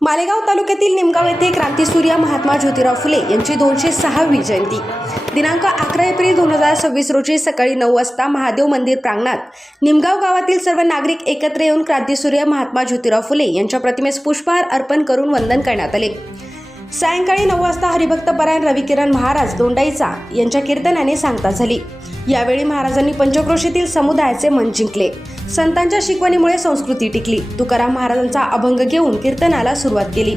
मालेगाव तालुक्यातील निमगाव येथे क्रांतीसूर्य महात्मा ज्योतिराव फुले यांची 206वी जयंती दिनांक 11 एप्रिल 2026 रोजी सकाळी 9 वाजता महादेव मंदिर प्रांगणात निमगाव गावातील सर्व नागरिक एकत्र येऊन क्रांतीसूर्य महात्मा ज्योतिराव फुले यांच्या प्रतिमेस पुष्पहार अर्पण करून वंदन करण्यात आले। सायंकाळी 9 वाजता हरिभक्तपरायण रविकिरण महाराज दोंडाईचा यांच्या कीर्तनाने सांगता झाली। यावेळी महाराजांनी पंचक्रोशीतील समुदायाचे मन जिंकले। संतांच्या शिकवणीमुळे संस्कृती टिकली। तुकाराम महाराजांचा अभंग घेऊन कीर्तनाला सुरुवात केली।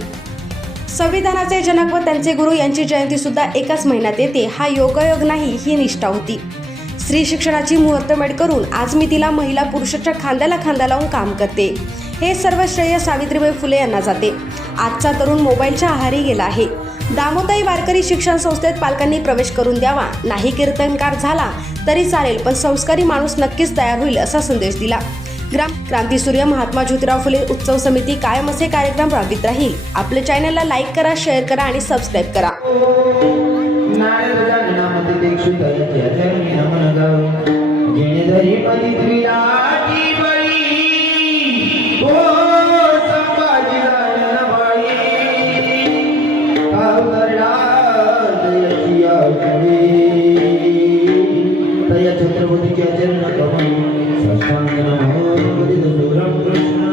संविधानाचे जनक व त्यांचे गुरु यांची जयंती सुद्धा एकाच महिन्यात येते हा योगायोग नाही, ही निष्ठा होती। स्त्री शिक्षणाची मुहूर्तमेढ करून आज मी तिला महिला पुरुषाच्या खांद्याला खांदा लावून काम करते। हे सर्व श्रेय सावित्रीबाई फुले यांना जाते। आजचा तरुण मोबाईलच्या आहारी गेला आहे। दामोताई वारकरी शिक्षण संस्थेत पालकांनी प्रवेश करून द्यावा। नाही कीर्तनकार झाला तरी चालेल, पण संस्कारी माणूस नक्कीच तयार होईल असा संदेश दिला। क्रांतीसूर्य महात्मा ज्योतिराव फुले उत्सव समिती कायम असे कार्यक्रम राबवित राहील। आपल्या चॅनलला लाईक करा, शेअर करा आणि सबस्क्राईब करा। छत्रपती के चरण कमल साष्टांग नमो राम कृष्ण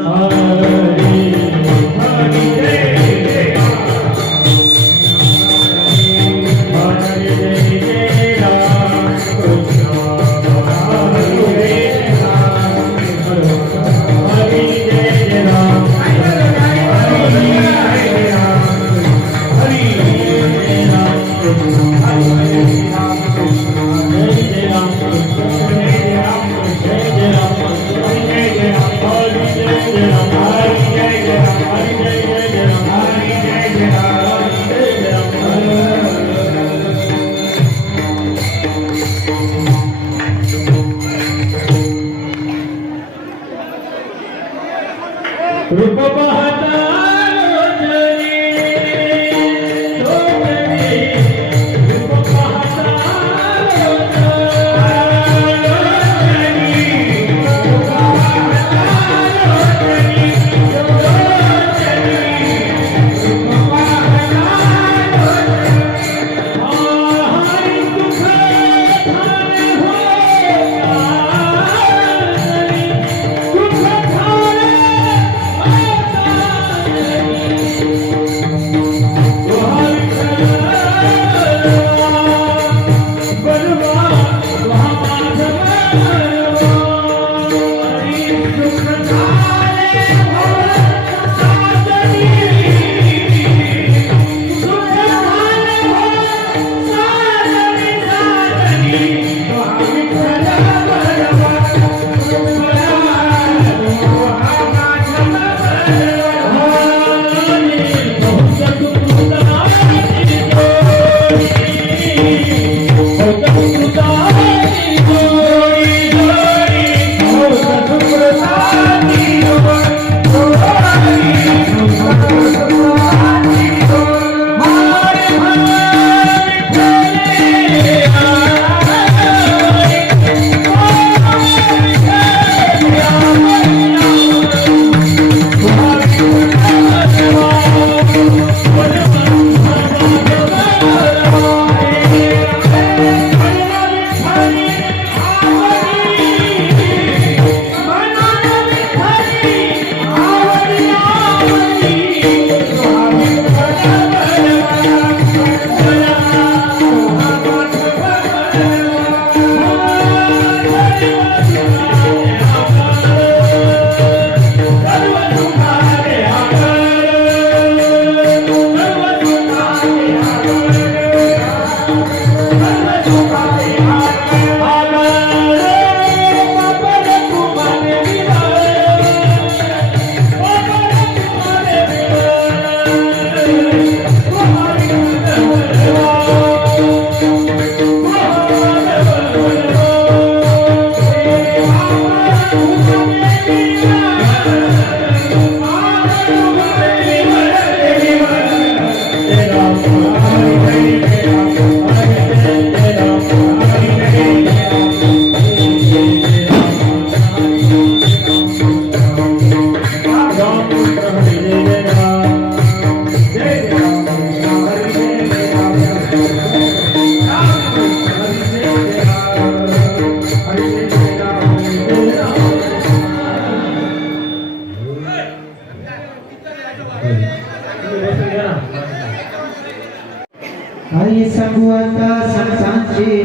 आई सांगू आता संतांचे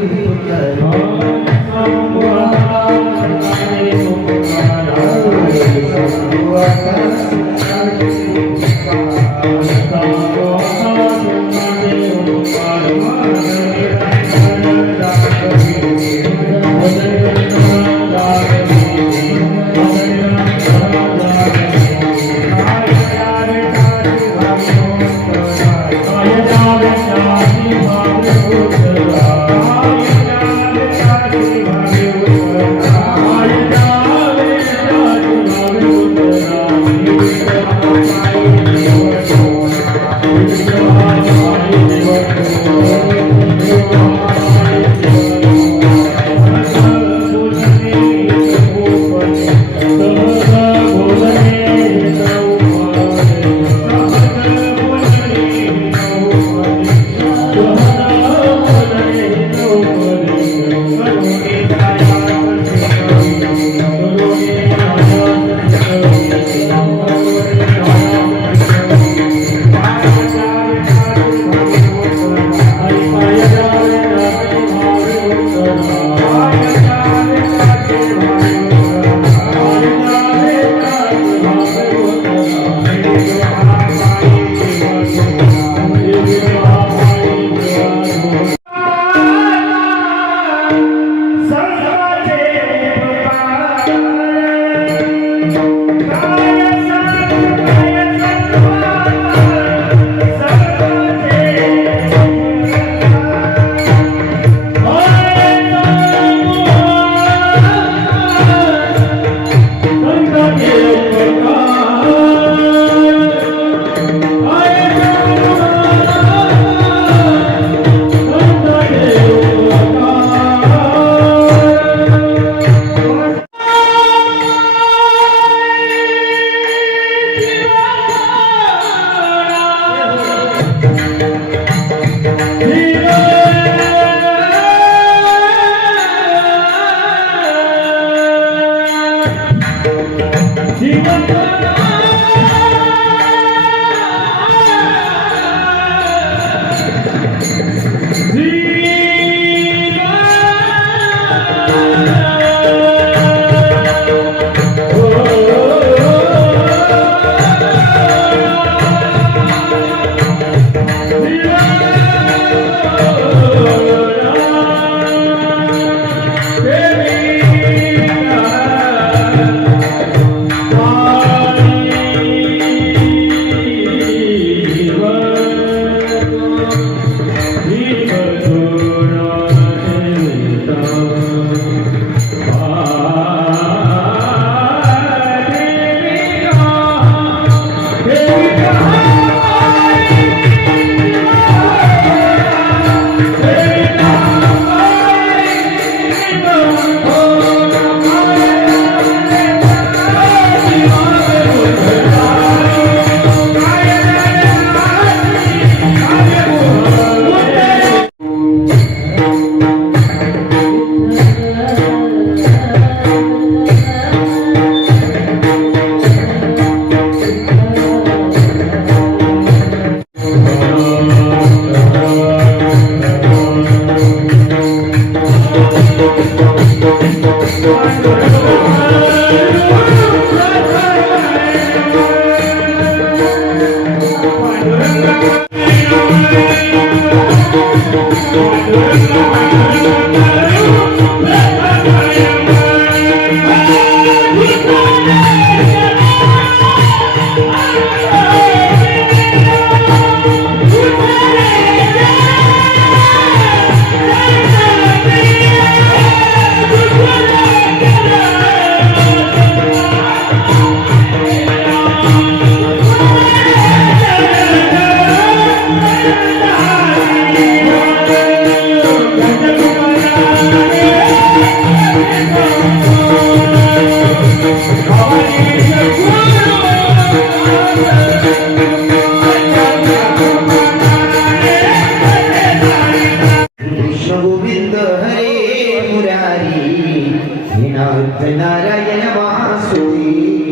नारायण वासुदेव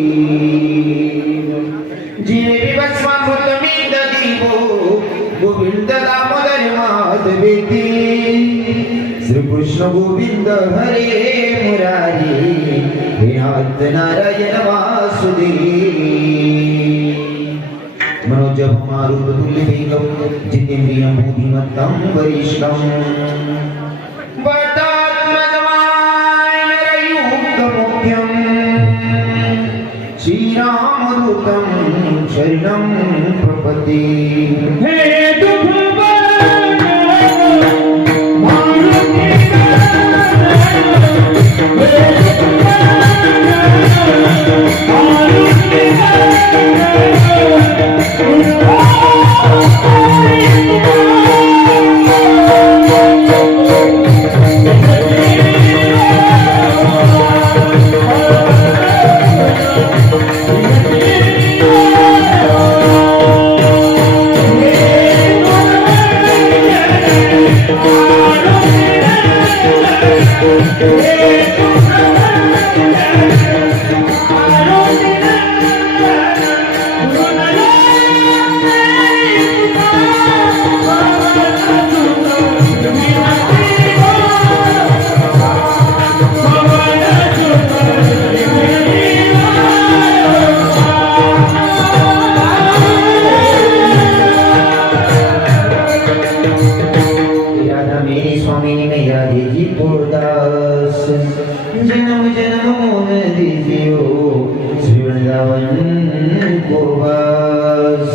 जीवे बसवा मुतमिंद दीपो गोविंद दामोदर माधवेती श्रीकृष्ण गोविंद हरे मुरारी हे नाथ नारायण वासुदेव मनोजव मारुतुल्यवेगं जितेन्द्रियं बुद्धिमत्तं वरिष्ठं वदात्मजमानरयुक्तमुख्यं श्रीरामदूतं शरणं प्रपद्ये हे जन्म जन्म मोन दीजियो श्री वृंदावन को बस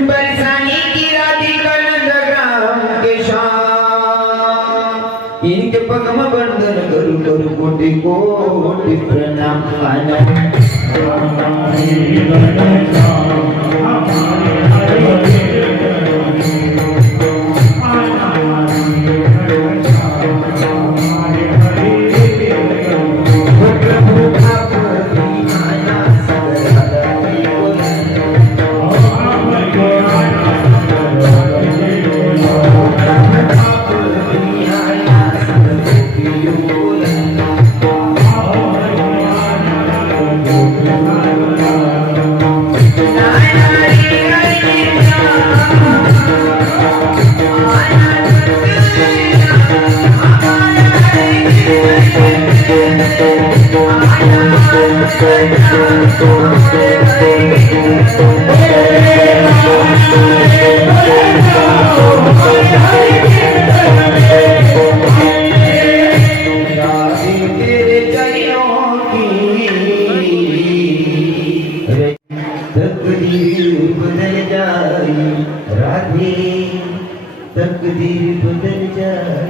बरसाने की राधिका नंदग्राम के शाम इनके पगम बंधन करू करू कोटि कोटि प्रणाम तकदीर बदल जाए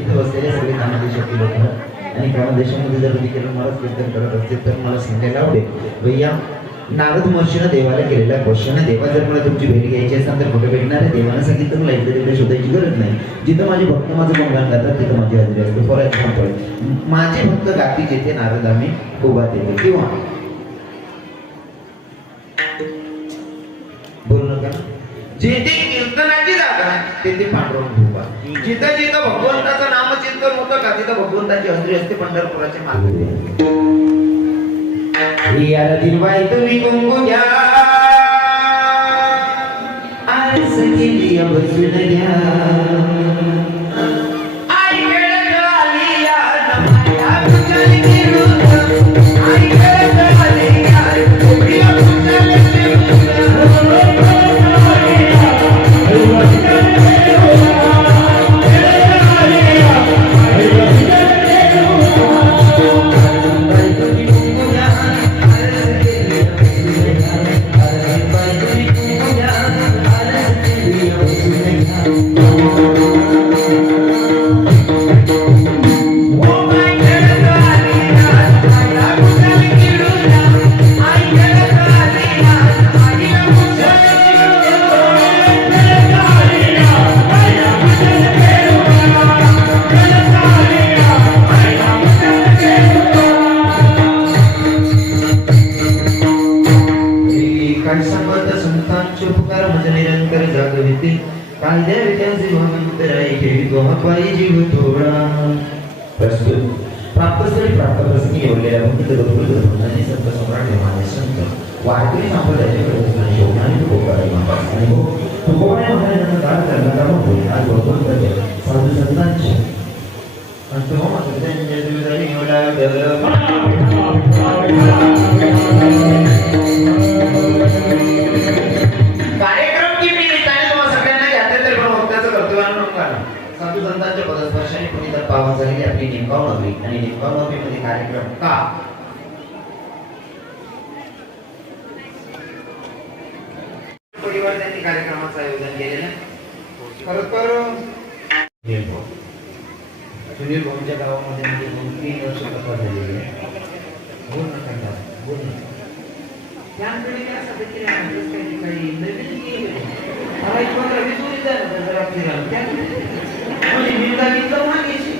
इथं बसलेले सगळे कामदेशातील लोक आणि कामदेशामध्ये जर केलं मला कीर्तन करत असतील तर मला सांगायला आवडेल भैया नारद महर्षीनं देवाला केलेला क्वेश्चन आहे देवा जर मला तुमची भेट घ्यायची असेल तर कुठे भेटणार आहे देवानं सांगितलं मला इथे तिकडे शोधायची गरज नाही जिथं माझे भक्त माझं गुणगान गातात तिथं माझी हजेरी असते फॉर एक्झाम्पल माझे भक्त गाती जिथे नारद आम्ही उभात येते किंवा बोलू नका जिथे कीर्तनाची जागा तिथे पांडुरंग उभा जिथं जिथं भगवंताचं नामचिंतन होतं का तिथं भगवंताची हजेरी असते पंढरपुराच्या मार्गे याला दिलवाई तुम्ही कुंकू घ्या आरस केली बसून घ्या आई खेळत आली या नमाया तुझ्याने फिरून आई खेळत आली या तुझ्या तुझ्याने प्रस्तुत प्राप्तस्थळी प्राप्त प्रसंगी एवढलेल्या भक्त आणि संत सम्राट निर्माणे संत वारकरी संप्रदायाचे शोभनाने तुकोबाई महाराज आणि तुकोबाई महाराजांना दान करण्याचा संतांच्या पदस्पर्शाने पुनीत पावन झालेली आपली निमगाव नगरी आणि निमगाव नगरीमध्ये कार्यक्रम का परिवारांनी कार्यक्रमाचं आयोजन केलेलं खरं तर सुनील भाऊंच्या गावामध्ये म्हणजे 2-3 वर्ष कथा झालेली आहे. बोल नका बोल त्याकडे काय असं देखील काही नवीन गेम मला 15-20 वर्ष झालं जरा फिरायला म्हणजे मी जागीचं मागेची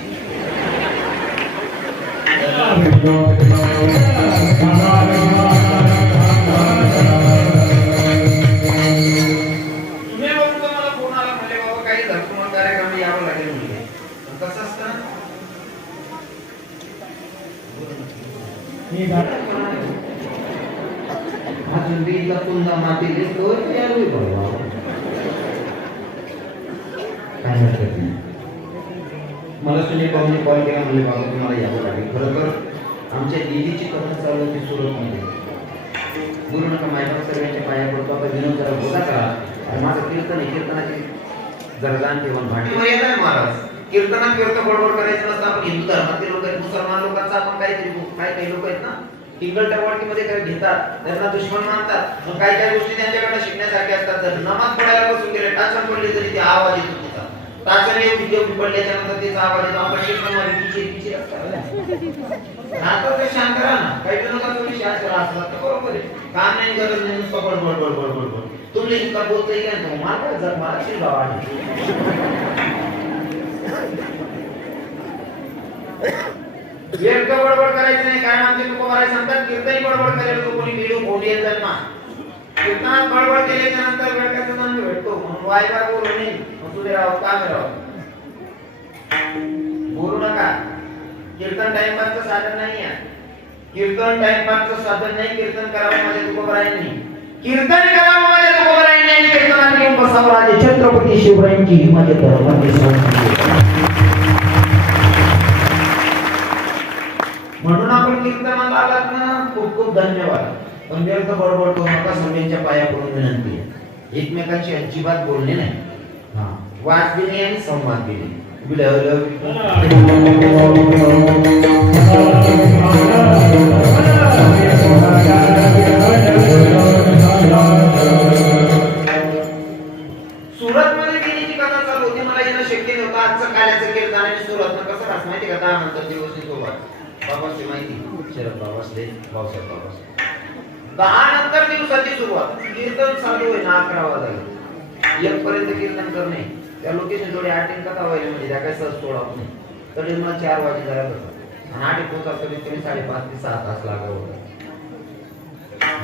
मला सुनील भाऊने कॉल केला म्हणजे बाबा तुम्हाला यावं लागेल. खरं तर आमच्या दिदीची कथा चालू होती सुरतमध्ये. गुरु नका मायबाप सगळ्यांच्या पाया पडतो. आता विनोद जरा बोला करा आणि माझं कीर्तन आहे कीर्तनाची जरा जाण ठेवून भांडी महाराज कीर्तनात कीर्तन बडबड करायचं नसतं. आपण हिंदू धर्मातील लोक आहेत मुसलमान लोकांचा आपण काहीतरी काही लोक आहेत ना टिंगल टवाळकीमध्ये काही घेतात त्यांना दुश्मन मानतात. मग काही काही गोष्टी त्यांच्याकडनं शिकण्यासारख्या असतात. जर नमाज पडायला बसून गेले टाचन पडली तरी ते आवाज येतो तिचा टाचन एक पडल्याच्या नंतर तिचा आवाज येतो. आपण टिकमध्ये पिछे असतात आता ते शांत राहा ना काही नका तुम्ही शांत राहा असतात तर बरोबर आहे. काम नाही गरज नाही नुसतं बडबड बडबड बडबड तुम्ही इतका बोलतोय का नाही मला जर मला शिल्वा एक बडबड करायचं नाही. काय आमचे लोक मला सांगतात कीर्तनी बडबड करायला तो कोणी व्हिडिओ खोली येत ना कीर्तनात बडबड केल्याच्या नंतर वेळकाचा दंड भेटतो म्हणून वायवा बोलू नये तुझे राव काम राव बोलू नका. कीर्तन टाइमपासचं साधन नाही आहे. कीर्तन टाइमपासचं साधन नाही. कीर्तन करावं माझ्या तुकोबरायांनी कीर्तन करावं माझ्या तुकोबरायांनी आणि कीर्तनात घेऊन बसावं राजे छत्रपती शिवरायांची ही माझ्या धर्माची संस्कृती. म्हणून आपण कीर्तनाला आलात ना खूप खूप धन्यवाद. पण व्यर्थ बडबड करू नका. सगळ्यांच्या पाया पडून विनंती आहे एकमेकांची अजिबात बोलणे नाही. वाद बी नाही आणि संवाद बी नाही. सुरत मध्ये देवीची कथा चालू होती. मला येणं शक्य नव्हतं. आजचं काल्याचं कीर्तन आणि सुरत कसं राहत माहिती का 10 नंतर दिवशी सोबत बाबांची माहिती शरद बाबासले भाऊसाहेब बाबासले 10 नंतर दिवसाची सुरुवात कीर्तन चालू आहे ना 11 वाजता 1 पर्यंत कीर्तन करणे त्या लोकेशन थोडी 8 कथा व्हायला म्हणजे त्या काय सहज तोडा नाही तरी मला 4 वाजे जायला होतं आणि 8 पोहोचा कमीत कमी 5.5 ते 6 तास लागला होता.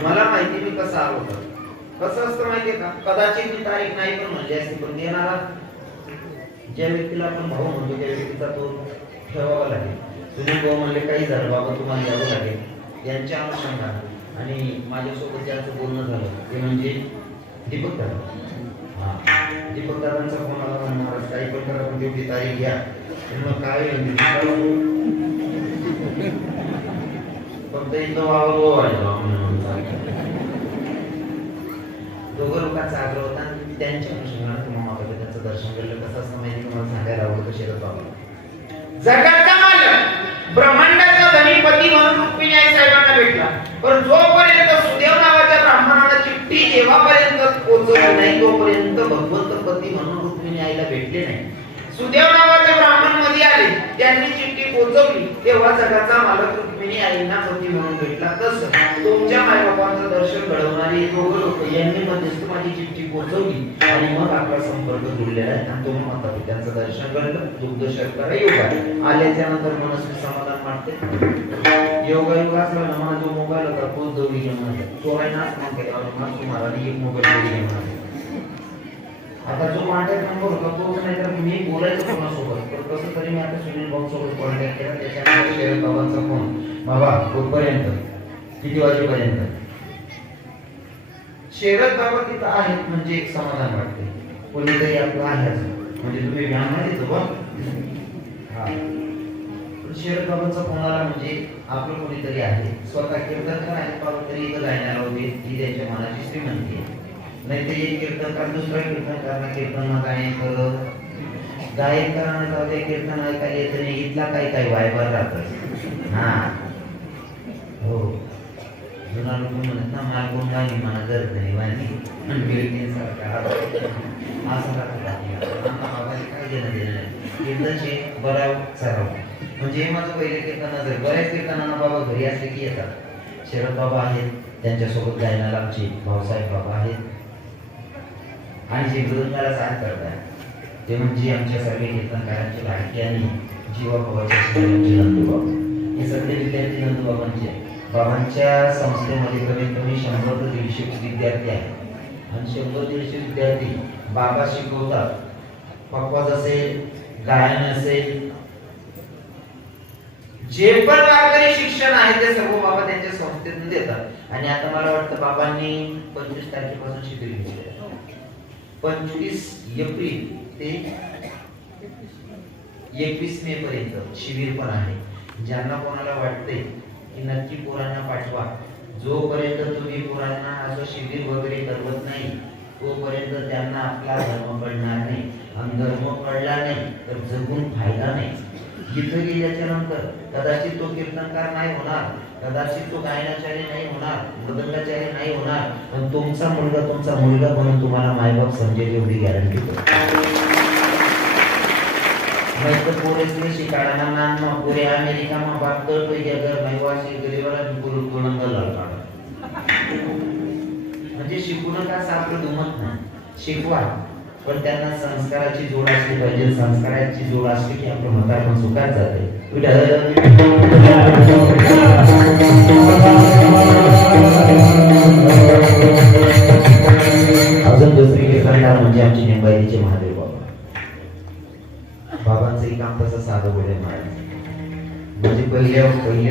मला माहिती मी कसं आलो होतं. कसं असतं माहितीये का कदाचित मी तारीख नाही पण म्हणजे असते पण देणारा ज्या व्यक्तीला आपण भाऊ म्हणतो त्या व्यक्तीचा तो ठेवावा लागेल. तुम्ही भाऊ म्हणले काही झालं बाबा तुम्हाला यावं लागेल यांच्या अनुषंगाने आणि माझ्यासोबत ज्यांचं बोलणं झालं ते म्हणजे दीपक दादा. दीपक दादांचा फोन आला म्हणणार काही पण करा पण तेवढी तारीख घ्या. मग काय फक्त इथं वावर दोघं लोकांचा आग्रह होता आणि त्यांच्या अनुषंगाने तुम्हाला त्यांचं दर्शन केलं. कसं असं माहिती तुम्हाला सांगायला आवडतं शरद बाबा जगाचा मालक ब्रह्मांडाचा धनीपती म्हणून रुक्मिणी आई साहेबांना भेटला. पण जोपर्यंत सुदेव नावाच्या ब्राह्मणाला चिठ्ठी जेव्हापर्यंत पोहोचवली नाही तोपर्यंत भगवंत पती म्हणून रुक्मिणी आईला भेटले नाही. सुदेव नावाचे ब्राह्मण मध्ये आले त्यांनी चिठ्ठी पोहोचवली तेव्हा जगाचा मालक रुक्मिणी आईंना पती म्हणून भेटला. तसं तुमच्या मायबापांचं दर्शन घडवणारी दोघं लोक यांनी मध्यस्थ माझी चिठ्ठी पोहोचवली आणि मग आपला संपर्क जुळलेला आहे आणि तुम्ही म्हणता त्यांचं दर्शन घडलं. दुग्ध शर्करा योगा आल्याच्या नंतर मनस्वी समाधान वाटते. योगायोग असला ना मला जो मोबाईल होता तोच दौडी घेऊन चोरायला तुम्हाला एक मोबाईल घेऊन आता जो कॉन्टॅक्ट नंबर होता तो नाही तर मी बोलायचं कोणासोबत तर कसं तरी मी आता सुनील भाऊ सोबत कॉन्टॅक्ट केला. त्याच्यानंतर शरद बाबांचा फोन बाबा कुठपर्यंत किती वाजेपर्यंत शरद बाबा तिथं आहेत म्हणजे एक समाधान वाटते. कोणीतरी आपलं आहे म्हणजे तुम्ही व्यायाम नाही देतो बा शरद बाबांचा फोन आला म्हणजे आपलं कोणीतरी आहे. स्वतः कीर्तनकार आहेत बाबा तरी इथं गायनाला होते ती त्यांच्या मनाची श्रीमंती आहे. नाही ते एक कीर्तनकार दुसरा कीर्तनकार कीर्तन गाणे करत गायन करायला जाऊ दे, कीर्तन ऐकायला येत नाही, इथला काही वायबर राहत. हा हो, जुना लोक म्हणत ना, मालगुण गाणी म्हणा गरज नाही वाणी असं काय देणं देणं नाही. कीर्तनचे बराव सराव म्हणजे हे माझं पहिले कीर्तन नजर. बऱ्याच कीर्तनांना बाबा घरी असले की येतात. शरद बाबा आहेत, त्यांच्यासोबत गायनाला आमचे भाऊसाहेब बाबा आहेत, आणि जे मृदंगाला साथ करतात ते म्हणजे आमच्या सर्व कीर्तनकारांचे लाडके आणि जीवाभावाचे नंदूबाबा. हे सगळे विद्यार्थी नंदूबाबांचे. बाबांच्या संस्थेमध्ये कमीत कमी 100 ते 150 विद्यार्थी आहेत, आणि 100 ते 150 विद्यार्थी बाबा शिकवतात. पक्वाज असेल, गायन असेल, जे पण वारकरी शिक्षण आहे ते सर्व बाबा त्यांच्या संस्थेतून देतात. आणि आता मला वाटतं बाबांनी 25 तारखेपासून शिबिर घेतले. 25 एप्रिल ते 21 मे पर्यंत शिबिर पण आहे. ज्यांना कोणाला वाटते की नक्की पोरांना पाठवा, जोपर्यंत तुम्ही पोरांना असं शिबिर वगैरे करवत नाही तोपर्यंत त्यांना आपला धर्म कळणार नाही, आणि धर्म कळला नाही तर जगून फायदा नाही. इथं गेल्याच्या नंतर कदाचित तो कीर्तनकार नाही होणार, कदाचित तो गायनाचार्य नाही होणार, मृदंगाचार्य नाही होणार, पण तुमचा मुलगा म्हणून तुम्हाला मायबाप समजेल एवढी गॅरंटी करतो. नहीं तो पूरे से शिकाड़ा नान में पूरे अमेरिका में बात कर तो ये अगर महिवासी गरीबाला पूर्ण पूर्ण लढा म्हणजे शिकवणं का सापडं दुमत नाही, शिकवा, पण त्यांना संस्काराची जोड असली पाहिजे. संस्काराची जोड असली की आपलं म्हातारपण सुखात जाते. अजून दुसरी कीर्तनकार म्हणजे आमचे निंबाईचे महादेव बाबा. बाबांचं काम तसं साधं बोले महाराज. म्हणजे पहिल्या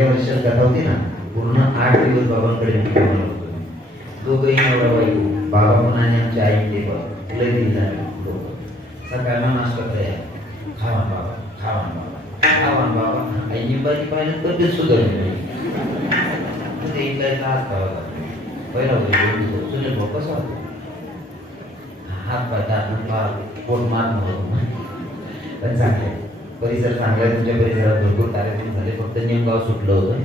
वर्षात कथा होती ना, पूर्ण 8 दिवस बाबांकडे होतो. दोघंही नवरा बायको, बाबा पण आणि आमच्या आई ते लय दिली सकाळला नाश्ता तयार. खावा बाबा, खावा बाबा, खावा बाबा. आई निंबाची पाहिलं तर ते सुधारले नाही. ते इथला त्रास खावा पहिला होतो तुझे भाऊ कसा होतो, हात पाय पोट मार. पण चांगले परिसर चांगला आहे. तुमच्या परिसरात भरपूर कार्यक्रम झाले, फक्त निमगाव सुटलं होतं.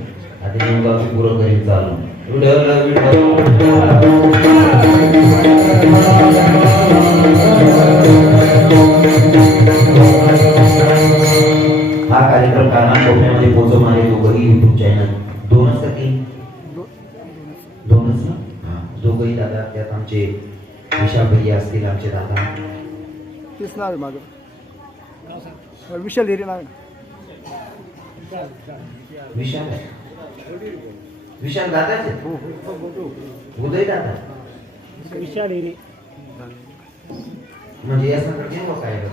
आता निमगावची पुरं करीत चालू. हा कार्यक्रम काना कोपऱ्यामध्ये पोहोचवणारे दोघंही युट्यूब चॅनल. 2च का 3? 2च ना. दोघंही दादा, त्यात आमचे विशाल भैया असतील, आमचे दादा. तेच नाव आहे माझं, विशाल हिरे नाव. विशाल दादाचे उदय दादा विशाल हिरे म्हणजे या संकट लोक आहे का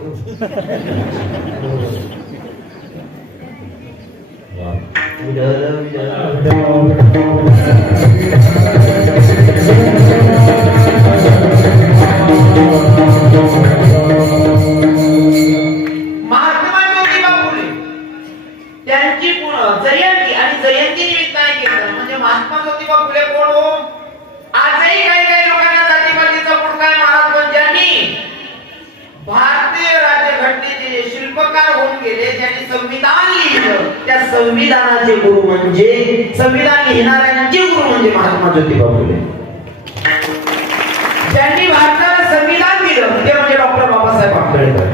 महात्मा ज्योतिबा फुले त्यांची जयंती, आणि जयंती निमित्ताने केलं म्हणजे महात्मा ज्योतिबा फुले कोण हो. आजही काही लोकांना जातीपातीचा पुडकाय महाराज, पण ज्यांनी भारतीय राज्यघटनेचे जे शिल्पकार होऊन गेले, ज्यांनी संविधान लिहिलं, त्या संविधानाचे गुरु म्हणजे संविधान लिहिणाऱ्यांचे गुरु म्हणजे महात्मा ज्योतिबा फुले. ज्यांनी भारताला संविधान दिलं ते म्हणजे डॉक्टर बाबासाहेब आंबेडकर.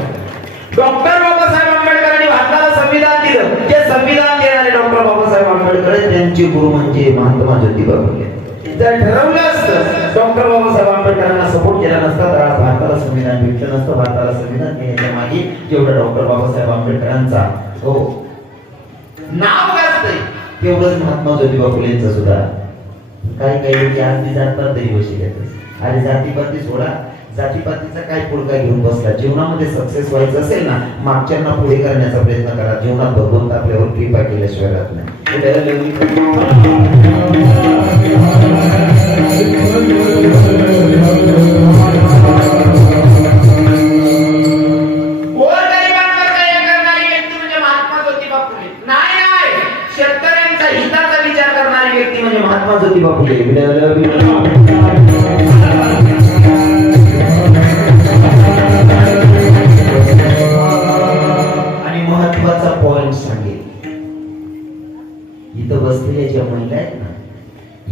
डॉक्टर बाबासाहेब आंबेडकरांनी भारताला संविधान दिलं, ते संविधान देणारे डॉक्टर बाबासाहेब आंबेडकर, त्यांचे गुरु म्हणजे महात्मा ज्योतिबा फुले. जर ठरवलं असतं डॉक्टर बाबासाहेब आंबेडकरांना सपोर्ट केला नसता तर आज भारताला संविधान भेटलं नसतं. भारताला संविधान देण्याच्या मागे जेवढा डॉक्टर बाबासाहेब आंबेडकरांचा हो नाव गाजतंय, तेवढंच महात्मा ज्योतिबा फुलेंचं सुद्धा. काही लोक आज बी जातात तरी बशी घेतात. अरे जातीपाती सोडा, जातीपातीचा काय पुढका घेऊन बसला. जीवनामध्ये सक्सेस व्हायचं असेल ना, मागच्यांना पुढे करण्याचा प्रयत्न करा. जीवनात भगवंत आपल्यावर कृपा केल्याशिवाय राहत नाही. शेतकऱ्यांचा हिताचा विचार करणारी व्यक्ती म्हणजे महात्मा ज्योतिबा फुले. बसलेले जे महिला आहेत ना,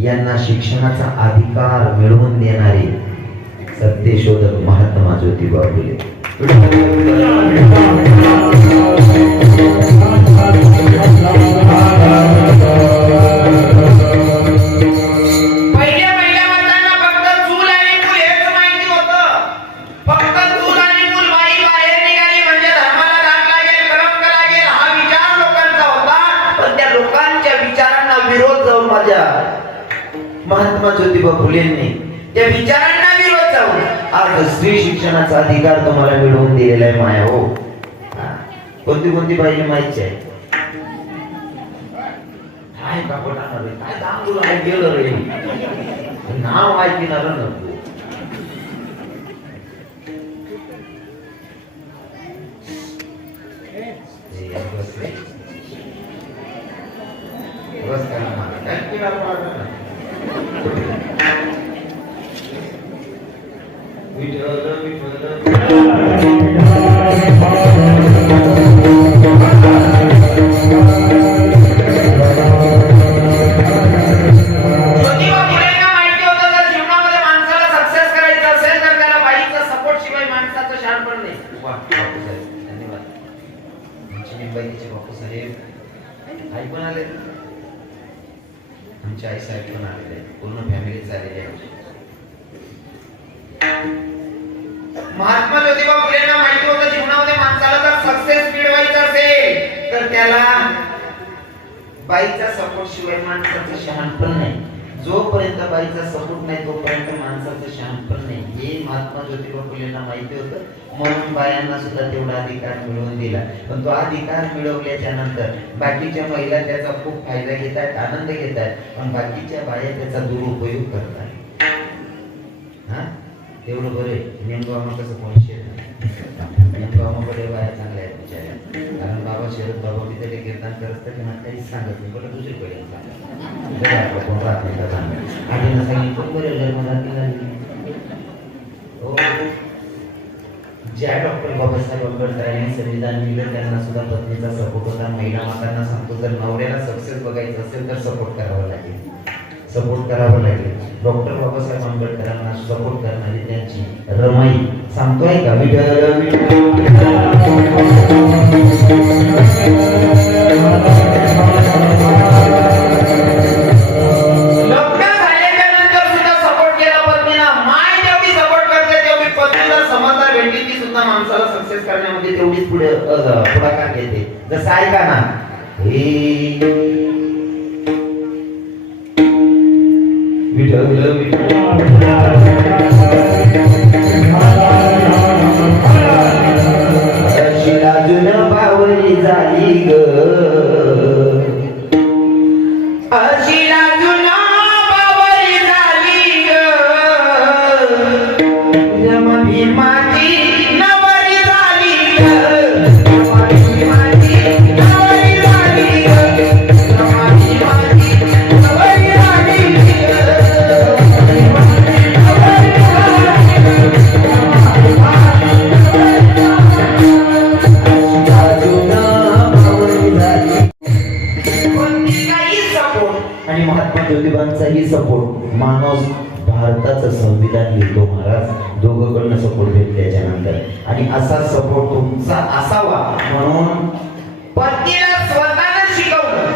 यांना शिक्षणाचा अधिकार मिळवून देणारे सत्यशोधक महात्मा ज्योतिबा फुले. पहिल्या माणसांना फक्त चूल आणि मूल हेच माहिती होतं. फक्त चूल आणि मूल, बाई बाहेर निघाली म्हणजे धर्माला राग लागेल, कलंक लागेल, हा विचार लोकांचा होता. पण त्या लोकांच्या विचारांना विरोध जाऊन माझ्या महात्मा ज्योतिबा फुलेंनी त्या विचारांना विरोध जाऊन आज स्त्री शिक्षणाचा अधिकार तुम्हाला मिळवून दिलेला आहे. माया हो, कोणती कोणती पाहिजे माहिती आहे? काय कापडाणार रे, काय दाम तुला आहे गेलं रे, नाव माहिती ना नको. बस करा मला काय केला पाहिजे. विठ्ठल विठ्ठल ज्योतिबा फुलेंना माहिती होतं जर जीवनामध्ये माणसाला सक्सेस करायचं असेल तर त्याला बाईचा सपोर्ट शिवाय माणसाचं शहाणपण नाही. वा, बापूसाहेब, धन्यवाद. आमचे मुंबईचे बापूसाहेब आई पण आले, आमचे आई साहेब पण आलेले, पूर्ण फॅमिली आलेली आहे. महात्मा ज्योतिबा फुलेंना माहिती होतं जीवनामध्ये माणसाला जर सक्सेस मिळवायचं असेल तर त्याला बाईचा सपोर्ट शिवाय माणसाचं शहाणपण नाही. जोपर्यंत बाईचा सपोर्ट नाही तोपर्यंत माणसाचं शहाणपण नाही, हे महात्मा ज्योतिबा फुलेंना माहिती होतं. म्हणून बायांना सुद्धा तेवढा अधिकार मिळवून दिला. पण तो अधिकार मिळवल्याच्या नंतर बाकीच्या महिला त्याचा खूप फायदा घेत आहेत, आनंद घेत आहेत, पण बाकीच्या बाया त्याचा दुरुपयोग करतात. हा, तेवढं बरे. नेमगाव कसं कोणशे नेमगावामध्ये बाया चांगल्या आहेत बिचाऱ्या. कारण बाबा शरद बाबा मी तरी कीर्तन करत की मला काहीच सांगत नाही, बरं दुसरी पडेल कोण राहत नाही का आणि सांगितलं बरे धर्मदाती. हो, ज्या डॉक्टर बाबासाहेब आंबेडकरांनी संविधान लिहिलं त्यांना सुद्धा पत्नीचा सपोर्ट होता. महिला मातांना सांगतो जर नवऱ्याला सक्सेस बघायचं असेल तर सपोर्ट करावा लागेल, सपोर्ट करावा लागेल. डॉक्टर बाबासाहेब आंबेडकरांना सपोर्ट करणारी त्यांची रमाई सांगतोय का लग्न झाल्याच्या नंतर सुद्धा सपोर्ट केला पत्नीला. माय जेवढी सपोर्ट करते तेवढी पत्नीला समजदार भेटली ती सुद्धा माणसाला सक्सेस करण्यामध्ये तेवढीच पुढे पुढाकार घेते. जसं ऐका ना, विठ्ठल अजुन बावरी झाली ग, अशी लाजून बावरी झाली ग, रमा भीमाची नवरी झाली ग, रमा भीमाची नवरी झाली ग, रमा भीमाची नवरी झाली ग. कोणती काही सपोर्ट आणि महात्मा ज्योतिबांचाही सपोर्ट. माणूस भारताचं संविधान लिहितो महाराज, दोघंकडनं सपोर्ट भेटल्याच्या नंतर. आणि असा सपोर्ट तुमचा असावा म्हणून पत्नीला स्वतःनं शिकवलं.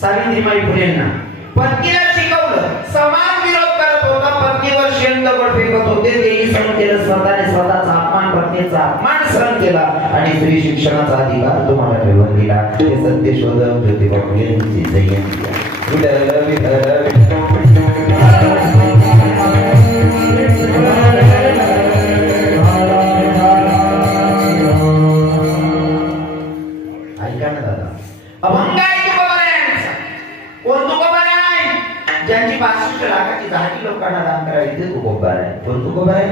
सावित्रीबाई फुलेंना पत्नीला शिकवलं. समाज विरोध करत होता, पत्नीवर शेंदगड फेकत होते, तेही सहन केलं. स्वतःने स्वतःचा अपमान, पत्नीचा अपमान सहन केला आणि स्त्री शिक्षणाचा अधिकार तुम्हाला मिळवून दिला. हे सत्यशोधक ज्योतिबा फुलेंची जयंती आहे. विठ्ठल विठ्ठल ऐका ना दादा, अभंग आहे तुकोबारायांचा. कोण तुकोबाराय? ज्यांची 62 लाखाची दहाची लोकांना दान करावी ते तुकोबार आहे. कोण तुकोबार आहे?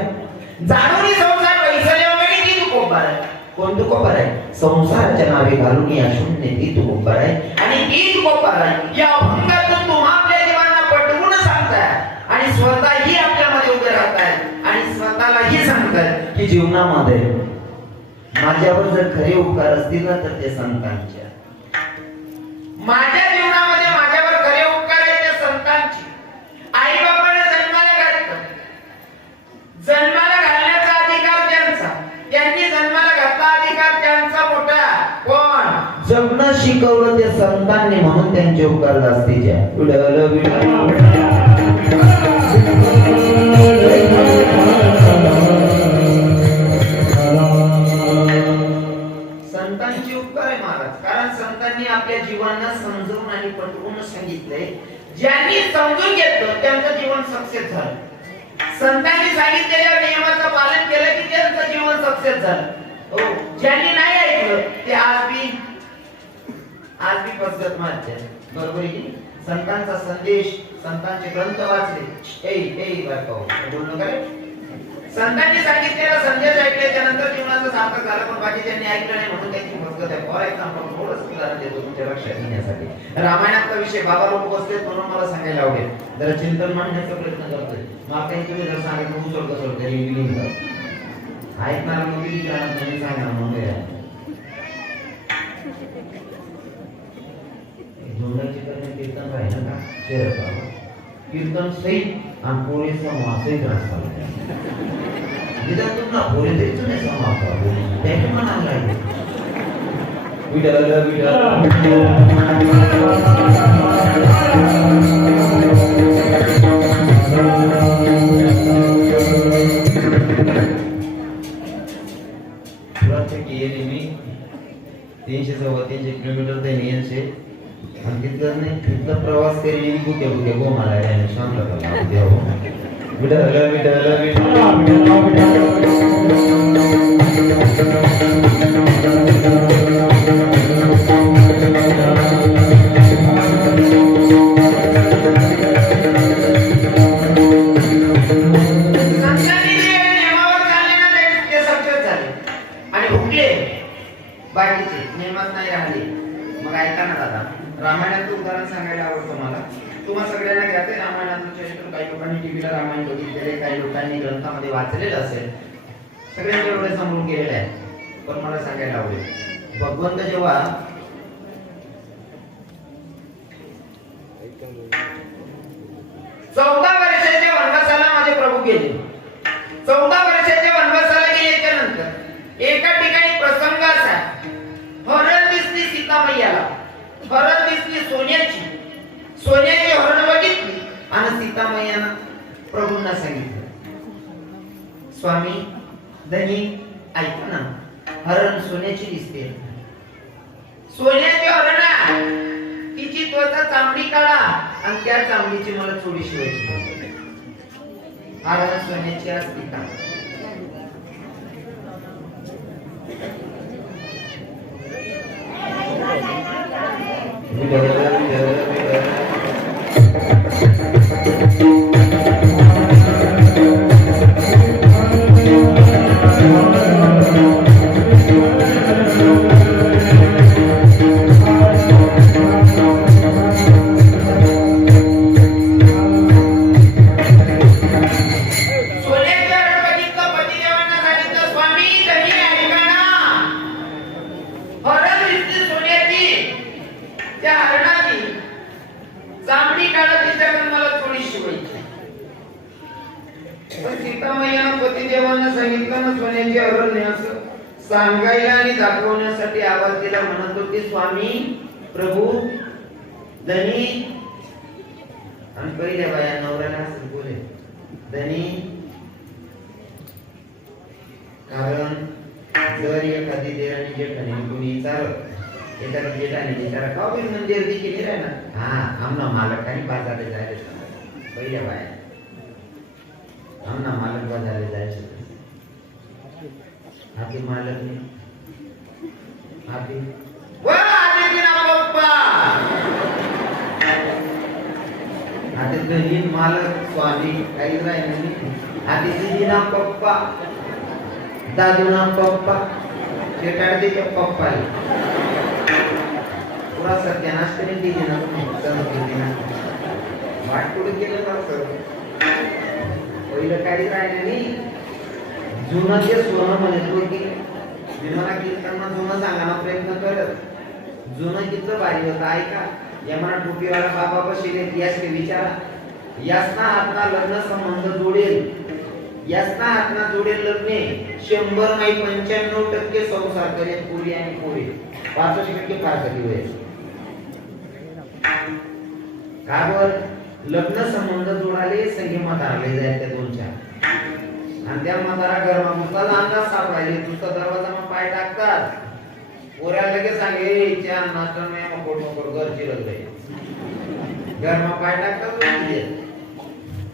जाणून संसार पैसे वगैरे ती तुकोबार आहे. कोण तुकोबार आहे? संसाराच्या नावे घालून या शून्य ती तुकोबार आहे. आणि ती तुकोबार आहे. या अभंगातून तुम्हा आपल्या जीवांना पटवून सांगताय आणि स्वतःही आपल्यामध्ये उभे राहताय आणि स्वतःलाही सांगताय की जीवनामध्ये माझ्यावर जर खरे उपकार असतील ना तर ते संतांचे. माझ्या जीवनामध्ये जगणं शिकवलं ते संतांनी म्हणून त्यांचे उपकार जास्तीचे आहे. विठ्ठल विठ्ठल संतांचे उपकार आहे महाराज. कारण संतांनी आपल्या जीवनाला समजून आणि पटवून सांगितलंय. ज्यांनी समजून घेतलं त्यांचं जीवन सक्सेस झालं. संतांनी सांगितलेल्या नियमाचं पालन केलं की त्यांचं जीवन सक्सेस झालं. हो, ज्यांनी नाही ऐकलं ते आज बी पद्धत मारते. बरोबर आहे की? संतांचा संदेश, संतांचे ग्रंथ वाचले बोलणं काय संतांनी सांगितलेला संदेश ऐकल्याच्या नंतर जीवनाचं सार्थक झालं. पण बाकीच्यांनी ऐकलं नाही म्हणून त्यांची फसगत आहे. फॉर एक्झाम्पल थोडंच उदाहरण देतो तुमच्या लक्षात घेण्यासाठी. रामायणाचा विषय बाबा लोक बसलेत म्हणून मला सांगायला आवडेल. जरा चिंतन मांडण्याचा प्रयत्न करतोय. मला काही तुम्ही जर सांगितलं उसळ तरी विलीन कर ऐकणार मग तुम्ही सांगा म्हणून जोडण्याची करणे कीर्तन राहिलं का शेअर कीर्तन सहित आणि पोळी सहित रस्ता तुमचा पोळी द्यायचं नाही समाप्त त्याची म्हणायला लागेल. विठ्ठल मी 300-350 किलोमीटर ते नियनशे आणि तिथं नाही तिथला प्रवास करेल कुठे गो मला शांत बाकीचे नियमात नाही राहिले. मग ऐका ना दादा, रामायणाचं उदाहरण सांगायला आवडतं मला. तुम्हा सगळ्यांना घ्यायचंय रामायणाचं चरित्र. काही लोकांनी टीव्हीला रामायण बघितलेले, काही लोकांनी ग्रंथामध्ये वाचलेलं असेल. सगळ्यांच्या एवढे समजून गेलेले आहे. पण मला सांगायला आवडेल, भगवंत जेव्हा 14 वर्षाच्या वनवासाला माझे प्रभू गेले. 14 वर्षाच्या वनवासाला गेल्याच्या नंतर एका ठिकाणी प्रसंग असा, हरण दिसली सीतामैयाला. हरण दिसली सोन्याची हरण बघितली आणि सीतामैयानं प्रभूंना सांगितलं, स्वामी धनी ऐका ना, हरण सोन्याची दिसते. सोन्याची हरण, तिची त्वचा चांबडी काढा आणि त्या चांबडीची मला चोळी शिवायची. हरण सोन्याची असती का? सांगायला आणि दाखवण्यासाठी आवाज दिला. म्हणत होते, स्वामी प्रभू धनी. आणि पहिल्या बाया नवऱ्याला असं बोले, धनी. कारण जर एखादी देराणी जेठाणी कोणी विचारत, एखादी जेठाणी विचारा का म्हणजे अर्धी केली आहे ना, हा आमना मालकाने बाजारात जायचं. पहिल्या बाया आमना मालक बाजारात जायचं. आधी मालक आधी आधी तुझी मालक स्वामी काही राहिले. आधी तुझी ना पप्पा, दादू ना पप्पा, शेटाडे के पप्पा पुरा सत्यानाश करून दिली ना. वाट पुढे गेलं ना सर, पहिलं काही राहिलं नाही. जुनं जे सोनं म्हणतो की मी मला कीर्तनात जुनं सांगायला प्रयत्न करत. जुनं किती भारी होतं ऐका. यमना टोपीवाला बाबा बसले, यास विचारा, यासना हातना लग्न संबंध जोडेल यासना हातना जोडेल लग्ने 100 नाही 95% संसार करेल पुरी आणि पोरी 5% फार कधी होईल का बर लग्न संबंध जोडाले संगी म्हातारले जाय त्या दोनच्या आणि त्या म्हातारा घरमामुळाचा अंदाज सापडायले तुझा दरवाजामा पाय टाकतात पोऱ्या लगेच सांगे इच्छा नाश्ता नाही मग पोट घरची लग्न घरमा पाय टाकतात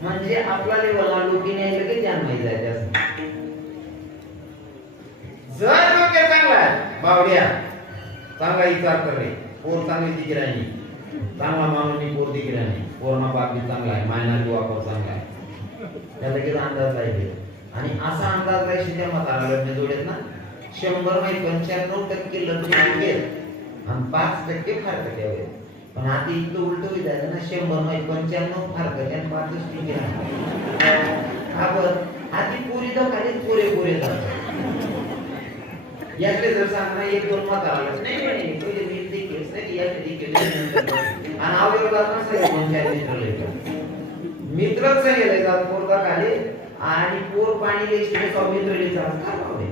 म्हणजे आपला लेवल लोकीने लगेच जाण माहिती आहे त्यास जर डोके चांगला बावड्या चांगला विचार कर रे पोर चांगली दिकरानी चांगला माणूस पोर दिकरानी पोरणा बाप बी चांगला आहे मायना वापर चांगला आहे त्याला लगेच अंदाज पाहिजे आणि असा अंदाज पाहिजे त्या म्हातारा लग्न जोडेत ना 100 नाही 95% लग्न होईल आणि 5% फार कटे होईल पण आधी इतकं उलट होईल ना 100 नाही 95 फार कटे आणि 5% हा बर आधी पुरी तर खाली पुरे जातात यातले जर सांगणार एक दोन मत आलं नाही पहिले मी ते केस नाही यातली केली आणि आवडला नसेल पंचायत मित्रच गेले जात पोरगा खाली आणि पोर पाणी लेचले सौमित्र लेचा काय भावे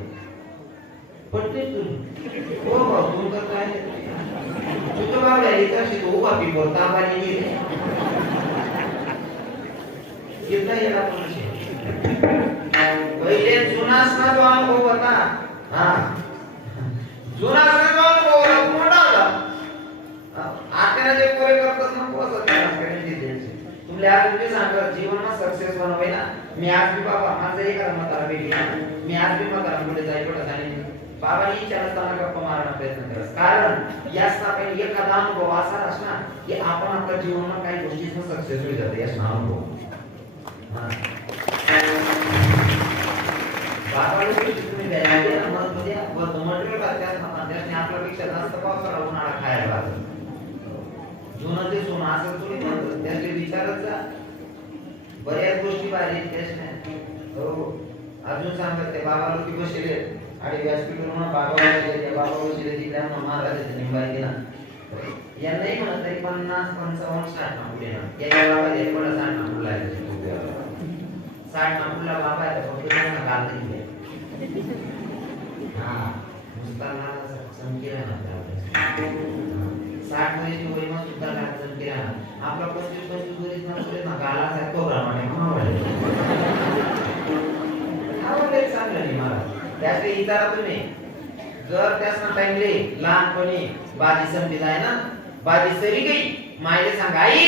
पटते तू हो भाऊ तू तर काय तू तर बाबा लेचा शिकू बापी बोलता पाणी गेले कितना येला पण पहिले जुनास ना जो अनुभव होता हा जुना जो अनुभव मोठा होता आता जे पोरे करतात ना पोहोचत तुमले आज तुम्ही सांगा जीवनात सक्सेस बनवाय ना मी आज भी बाबा माझं एक म्हातारा भेटला मी आज भी म्हातारा पुढे जायचं आणि बाबांनी विचारताना गप्पा मारण्याचा प्रयत्न करत कारण याचा काही एखादा अनुभव असा असणार की आपण आपल्या जीवनात काही गोष्टीत सक्सेस होईल जाते याचा अनुभव बाबाला तुम्ही द्यायला मध्ये मटेरियल त्याने आपल्यापेक्षा जास्त पावसाळा उन्हाळा खायला लागतो जुनं ते सोनं असं थोडी म्हणतात त्याचे विचारच जा बऱ्याच गोष्टी बाहेर त्याच नाही हो अजून सांगतात ते बाबा लोक बसले आणि व्यासपीठावर म्हणून बाबा बसले त्या बाबा बसले तिकडे महाराज निंबाई ना यांनाही म्हणत तरी 50-55 60 ना पुढे ना या बाबा एक बडा 60 ना पुढला आहे 60 ना पुढला बाबा आहे फक्त त्यांना काल नाही हा मुस्ताना संकेला ना 60 मध्ये वय मग सुद्धा गाजन केला आपला 25 वरीच ना पुढे ना गाला सारखं प्रमाणे आवडले चांगलं नाही मला त्याचे विचारा तुम्ही जर त्यासना टाइमले लहानपणी बाजी संपली जाय ना बाजी सरी गई मायले सांग आई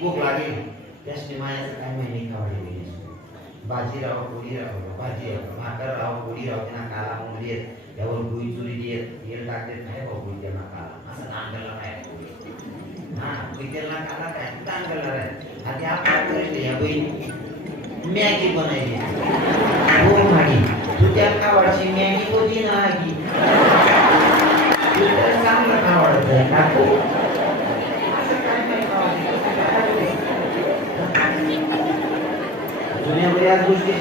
भूक लागेल त्यासने मायाचं काय महिने खावाडी गेली बाजीराव पोळीराव भाजीराव भाकर राव पोळीराव त्यांना काला म्हणून देत यावर गुई चुरी देत तेल टाकतेत नाही भाऊ त्यांना काला असं नांगरला काय हा तेलला काला काय नांगरला आहे आधी आपण करते या बहिणी मॅगी बनायची हो मागी तू त्या खावाडची मॅगी होती ना की तू तर चांगलं खावाडत आहे काकू असं काय नाही खावाडत जुन्या बऱ्याच गोष्टी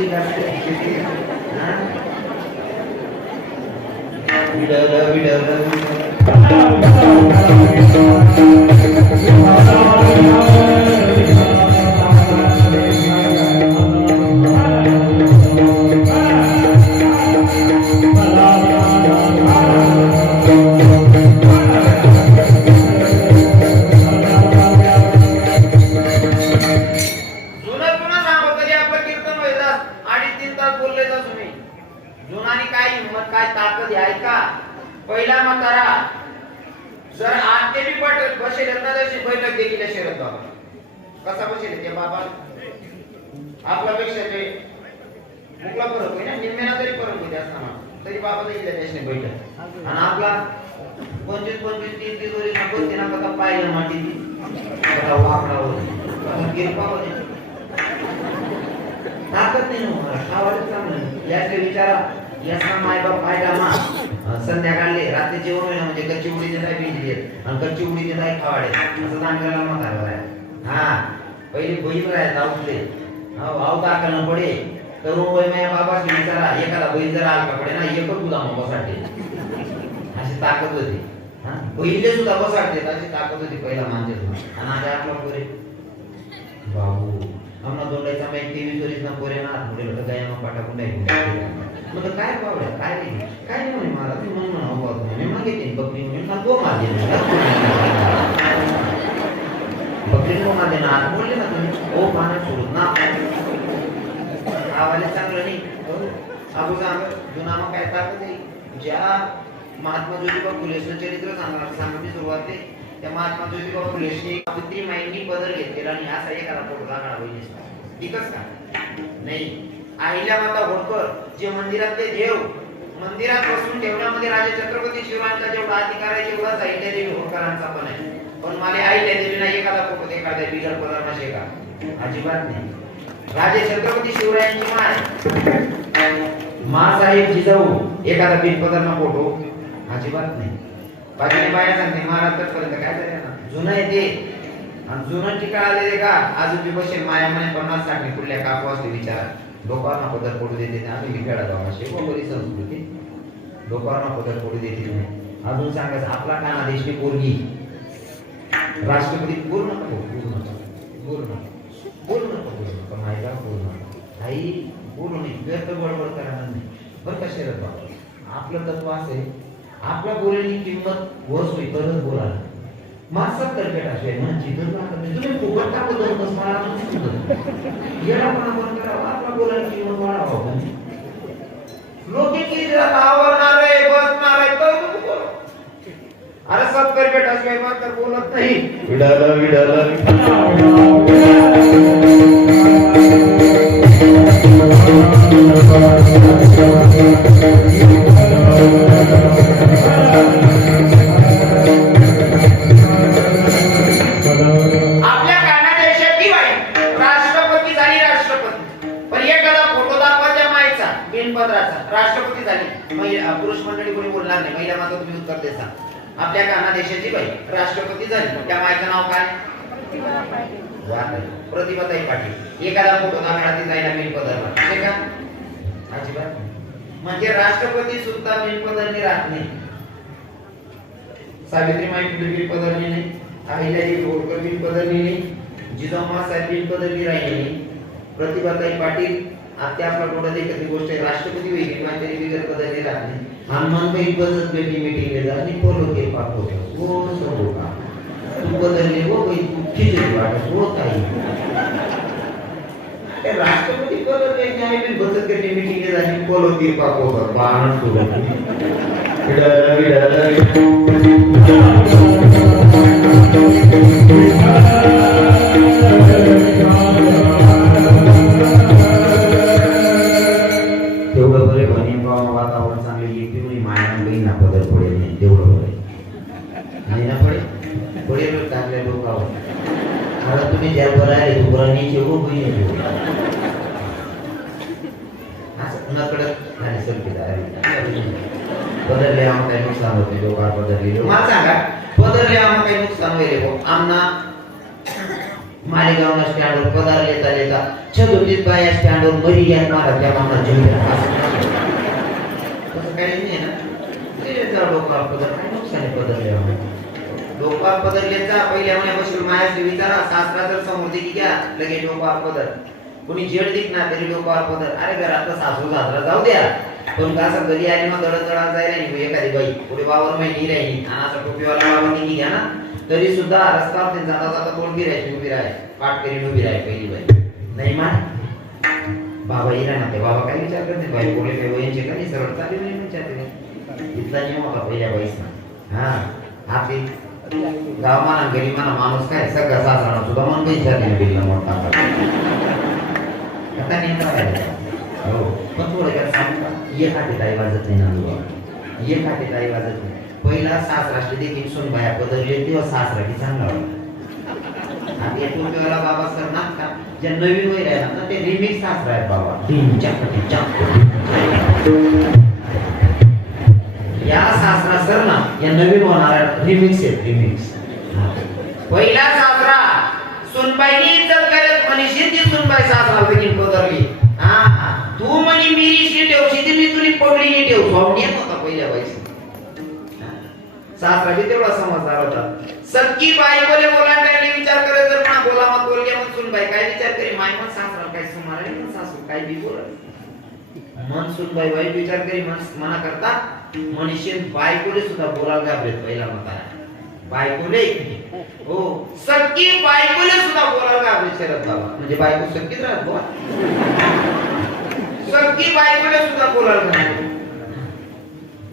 शिकायच्या पहिला म्हातारा जर आज ते बी बसेल बैठक देखील शरद बाबा कसा बसेल ते बाबा आपल्यापेक्षा ते मुकला फरक होईल ना निम्म्याला तरी फरक होते असताना तरी बाबा देखील त्याने बैठक आणि आपला 25-30 वरील आपण त्यांना कथा पाहिलं माती कथा वाकडा होती किरपा होते ताकद नाही ना आवाज चांगलं याचे विचारा याचा मायबाप फायदा मा संध्याकाळले रात्री जेवण होईल म्हणजे कच्ची उडीची नाही भिजली आणि कच्ची उडीची नाही खावाडे असं सांगायला म्हातारा आहे हा पहिली बैल राहायचा उठले आव दाखल पडे तरुण वय माझ्या बाबाची विचारा एखादा बैल जर आला पडे ना एकच तुझा बसाटे अशी ताकद होती हा पहिले सुद्धा बसाटे अशी ताकद होती पहिला माणसाची आणि आता आपला पुरे बाबू आम्हाला दोंडायचा माहिती टीव्ही चोरीच ना पोरे ना आत मुले तर गाया मग पाटा कुंडा मग काय पावड्या काय नाही काय नाही म्हणे मला तुम्ही म्हणून म्हणा अहो म्हणे मागे बकरी म्हणून मला गो मारली बकरी गो मारले ना आत बोलले ना तुम्ही ओ पाण्यात सोडत ना आवाले चांगलं नाही अगो सांग जुना मग काय ताकद आहे ज्या महात्मा ज्योतिबा फुलेचं चरित्र सांगण्याची सुरुवात आहे त्या महात्मा ज्योतिबा फुलेशी सावित्री माईंनी बदल घेतलेला आणि असा एखादा फोटो दाखवला बहिणीस ठीकच का नाही आहिल्या माता होळकर जे मंदिरातले देव मंदिरात बसून ठेवण्यामध्ये राजा छत्रपती शिवरायांचा जेवढा अधिकार आहे तेवढाच अहिल्या देवी होळकरांचा पण आहे पण मला अहिल्या देवीला एखादा फोटो एखाद्या बिगर पदार्थ का अजिबात नाही राजे छत्रपती शिवरायांची माँ साहेब जिजाऊ एखादा बिनपदार्थ फोटो अजिबात नाही बाकी बाया सांगते महाराष्ट्र पर्यंत काय झालं ना जुनं आहे ते आणि जुनं टीका आलेले का आजूबी बसेल माया म्हणे 50-60 कुठल्या कापू असले विचार लोकांना पदर पडू देते आम्ही विखेडा जाऊ अशी बरी संस्कृती लोकांना पदर पडू देते नाही अजून सांगायचं आपला काना देशची पोरगी राष्ट्रपती पूर्ण माहिती पूर्ण काही बोलू नाही व्यर्थ बडबड करणार नाही बरं कसे आपलं तत्व असे आपल्या बोलण्याची किंमत वस होई तरच बोला माणसात तरपेट असे म्हणजे तुम्ही फुकट टाकत होतस मला येडापणा बंद करावा आपल्या बोलण्याची किंमत वाढावा लोक किती आवरणार आहे बसणार आहे तर अरे सब तरपेट असले मात्र बोलत नाही विडाला आपल्या काना देशाची बाई राष्ट्रपती झाली राष्ट्रपती पण एखादा फोटो दाखवा त्या माईचा बिनपत्राचा राष्ट्रपती झाली पुरुष मंडळी कोणी बोलणार नाही महिला मात्र तुम्ही उत्तर देता आपल्या काना देशाची बाई राष्ट्रपती झाली त्या माईचं नाव काय प्रतिभाताई पाटील एखादा फोटो दाखवा ती जायला बिनपदार्थ आहे का अजिबात म्हणजे राष्ट्रपती सुद्धा बिनपदार्थ राहत नाही सावित्रीबाई फुले बिनपदार्थ नाही अहिल्यादेवी होळकर बिनपदार्थ नाही जिजाऊ साहेब बिनपदार्थ राहिले प्रतिभाताई पाटील आता आपला डोळा देखील गोष्ट आहे राष्ट्रपती होईल किंवा तरी बिगर पदार्थ राहत नाही हनुमानबाई बसत बेटी मीटिंग जाते पोलो के पाप होतो वो सोडू का तू बदलले वो बाई तू खिचडी वाटत हो काही राष्ट्रपती बदलले नाही मी बसत बेटी मीटिंग जाते पोलो के पाप होतो बाण सोडून तेवढं बरे बनी वातावरण चांगले येते माया बहीण पदर पडेल नाही तेवढं बरे नाही ना पडेल चांगल्या लोकांवर मला तुम्ही ज्या बरं आहे तुरानीचे हो बहीण असं नकडत आणि सरकीदार बदलले आम्हाला काही नुकसान होते लोकांवर बदलले मला सांगा बदलले आम्हाला काही नुकसान होईल आम्हाला मालेगावला स्टँडवर पदार लेता छदोतीत बाया स्टँडवर मरी घ्या मला त्या मामा जीव तसं काही नाही ना ते लोकांवर पदर काय नुकसान बदलले लोकांवर पदरलेचा पहिल्या महिन्यापासून माया विचारा सासरा जर समोर देखी घ्या लगेच लोकांवर पदर कोणी जेड दिक ना तरी लोकांवर पदर अरे घरात सासू सासरा जाऊ द्या पण कसं घरी आली मग दडत जायला नाही एखादी बाई पुढे वावर माहिती राहिली आणि असं टोपीवाला वावर निघी घ्या ना तरी सुद्धा रस्त्यावर जाता जाता बोलगी राहायची उभी राहाय पाठ करीन उभी राहाय पहिली बाई नाही मा बाबा येणार ना ते बाबा काय विचार करते बाई बोले काही वयांचे काही सरळ चालू नाही विचारते इथला नियम होता पहिल्या बाईसना हा आपली गाव माना गरी माना माणूस काय सगळं सासरा सुद्धा मन काही विचारले बिलला मोठा आता नेमका हो पण थोडं काय सांगता एक हाती काही वाजत नाही ना एक हाती काही वाजत नाही पहिला सासराशी देखील सुनबाया बदलले तेव्हा सासरा की चांगला होता आणि या टोपीवाला बाबा सर ना का ज्या नवीन वय आहे ना ते रिमिक्स सासरा आहे बाबा या सासरा सर ना या नवीन होणारा रिमिक्स आहे रिमिक्स पहिला सासरा सुनबाईनी इज्जत करत म्हणीशी ती सुनबाई सासरा देखील बदलली हा तू म्हणी मिरीशी ठेवशी ती मी तुली पडली ठेव स्वामी होता पहिल्या बाईस सासरा बी तेवढा समजदार होता. सख्खी बायकोले ओलांडायला विचार करे जर म्हणा बोला मत बोलले मग सुनबाई काय विचार करी माय पण सासरा काय सुमारे पण सासू काय बी बोलत मन सुनबाई बाई विचार करी मना करता मनीषेन बायकोले सुद्धा बोलायला घाबरेत पहिला मता बायकोले हो सख्खी बायकोले सुद्धा बोलायला घाबरेत शरद बाबा म्हणजे बायको सख्खीच राहत बुवा सख्खी बायकोले सुद्धा बोलायला घाबरेत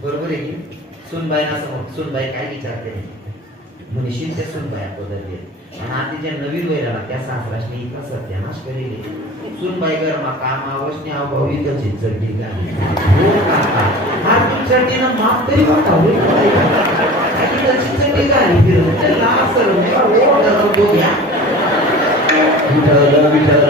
बरोबर आहे की सुनबाईना समोर सुनबाई काय विचारते मनीषीन ते सुनबाई बदलले आणि आतीच्या नवीन वैराला त्या सासराशने इतका सत्यानाश करेल सुनबाई गरमा कामा वशने अभाव इथंच चढली गाली हो काका हा तुमच्यासाठी ना माफ तरी बघा हो इथंच चढली गाली फिरवून त्याला असं हो डरवतो घ्या विठ्ठल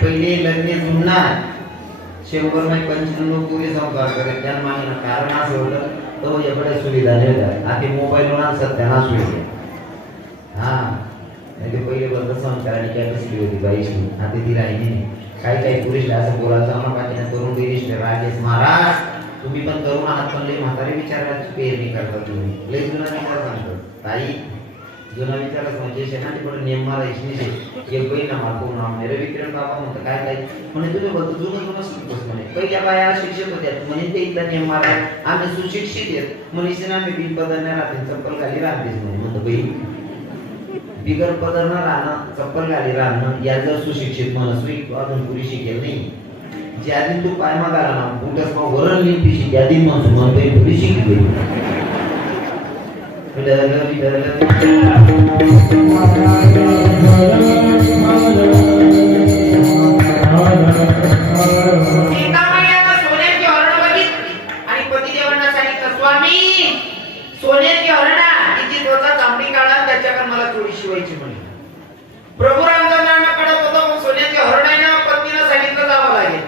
पहिले लग्न जुळणार 100 मै 95 पूर्वी संसार करे त्या मागील कारण असं होतं तो एवढ्या सुविधा नाही आता मोबाईल वर सत्यानाश होईल हा म्हणजे पहिले बंद संस्काराची कॅपॅसिटी होती बाईची आता ती राहिली काही काही पुरुषला असं बोलायचं आम्हाला पाहिजे करून दिलीस राजेश महाराज तुम्ही पण तरुण आहात पण लई म्हातारे विचारायची पेरणी करता तुम्ही लई जुना विचार सांगतो ताई जुना विचारच म्हणजे शेणाची पण नियम मला इच्छित एक बहीण आम्हाला पूर्ण आम्ही रविकिरण बाबा म्हणतो काय काय म्हणजे तुम्ही बोलतो जुनं शिकतोस म्हणे पहिल्या बाया शिक्षक होत्या म्हणे ते इथला नियम मला आम्ही सुशिक्षित आहेत मनीषीने आम्ही बिन बदलण्या राहते चप्पल घाली राहतेच म्हणे म्हणतो बहीण बिगर पदर न राहणं चप्पल घाली राहणं या जर सुशिक्षित मनस्वी अजून पुरी शिकेल नाही ज्या दिन तू पाय मागाला ना बुटस मग वरण लिहिती शिक या दिन म्हणतो म्हणतोय पुरी शिकली सोन्याची हरणा तिची त्वचा तांबडी काढा त्याच्याकडे मला थोडी शिवायची म्हणे प्रभू रामचंद्रांना कळत होतं मग सोन्याची हरणाने पत्नीला सांगितलं जावं लागेल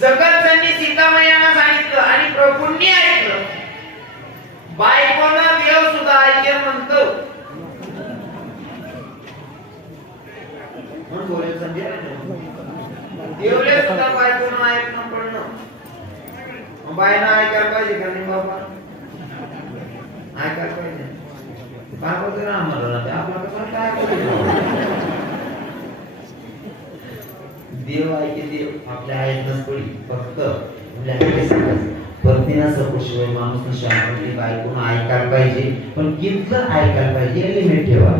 जगतजननी सीतामय्यांना सांगितलं आणि प्रभूंनी ऐकलं बायकोनं देव सुद्धा ऐकेल म्हणतो म्हणून बोलेल संजय देवले सुद्धा बायकोनं ऐकणं पडणं बायना ऐकायला पाहिजे का नाही बाबा ऐकायला पाहिजे काय बोलतो ना आम्हाला आपला कसं काय देव ऐके देव आपल्या ऐकणंच पडी फक्त पत्नीला सपोशिवाय माणूस शांती बायकोनं ऐकायला पाहिजे पण कितकं ऐकायला पाहिजे लिमिट ठेवा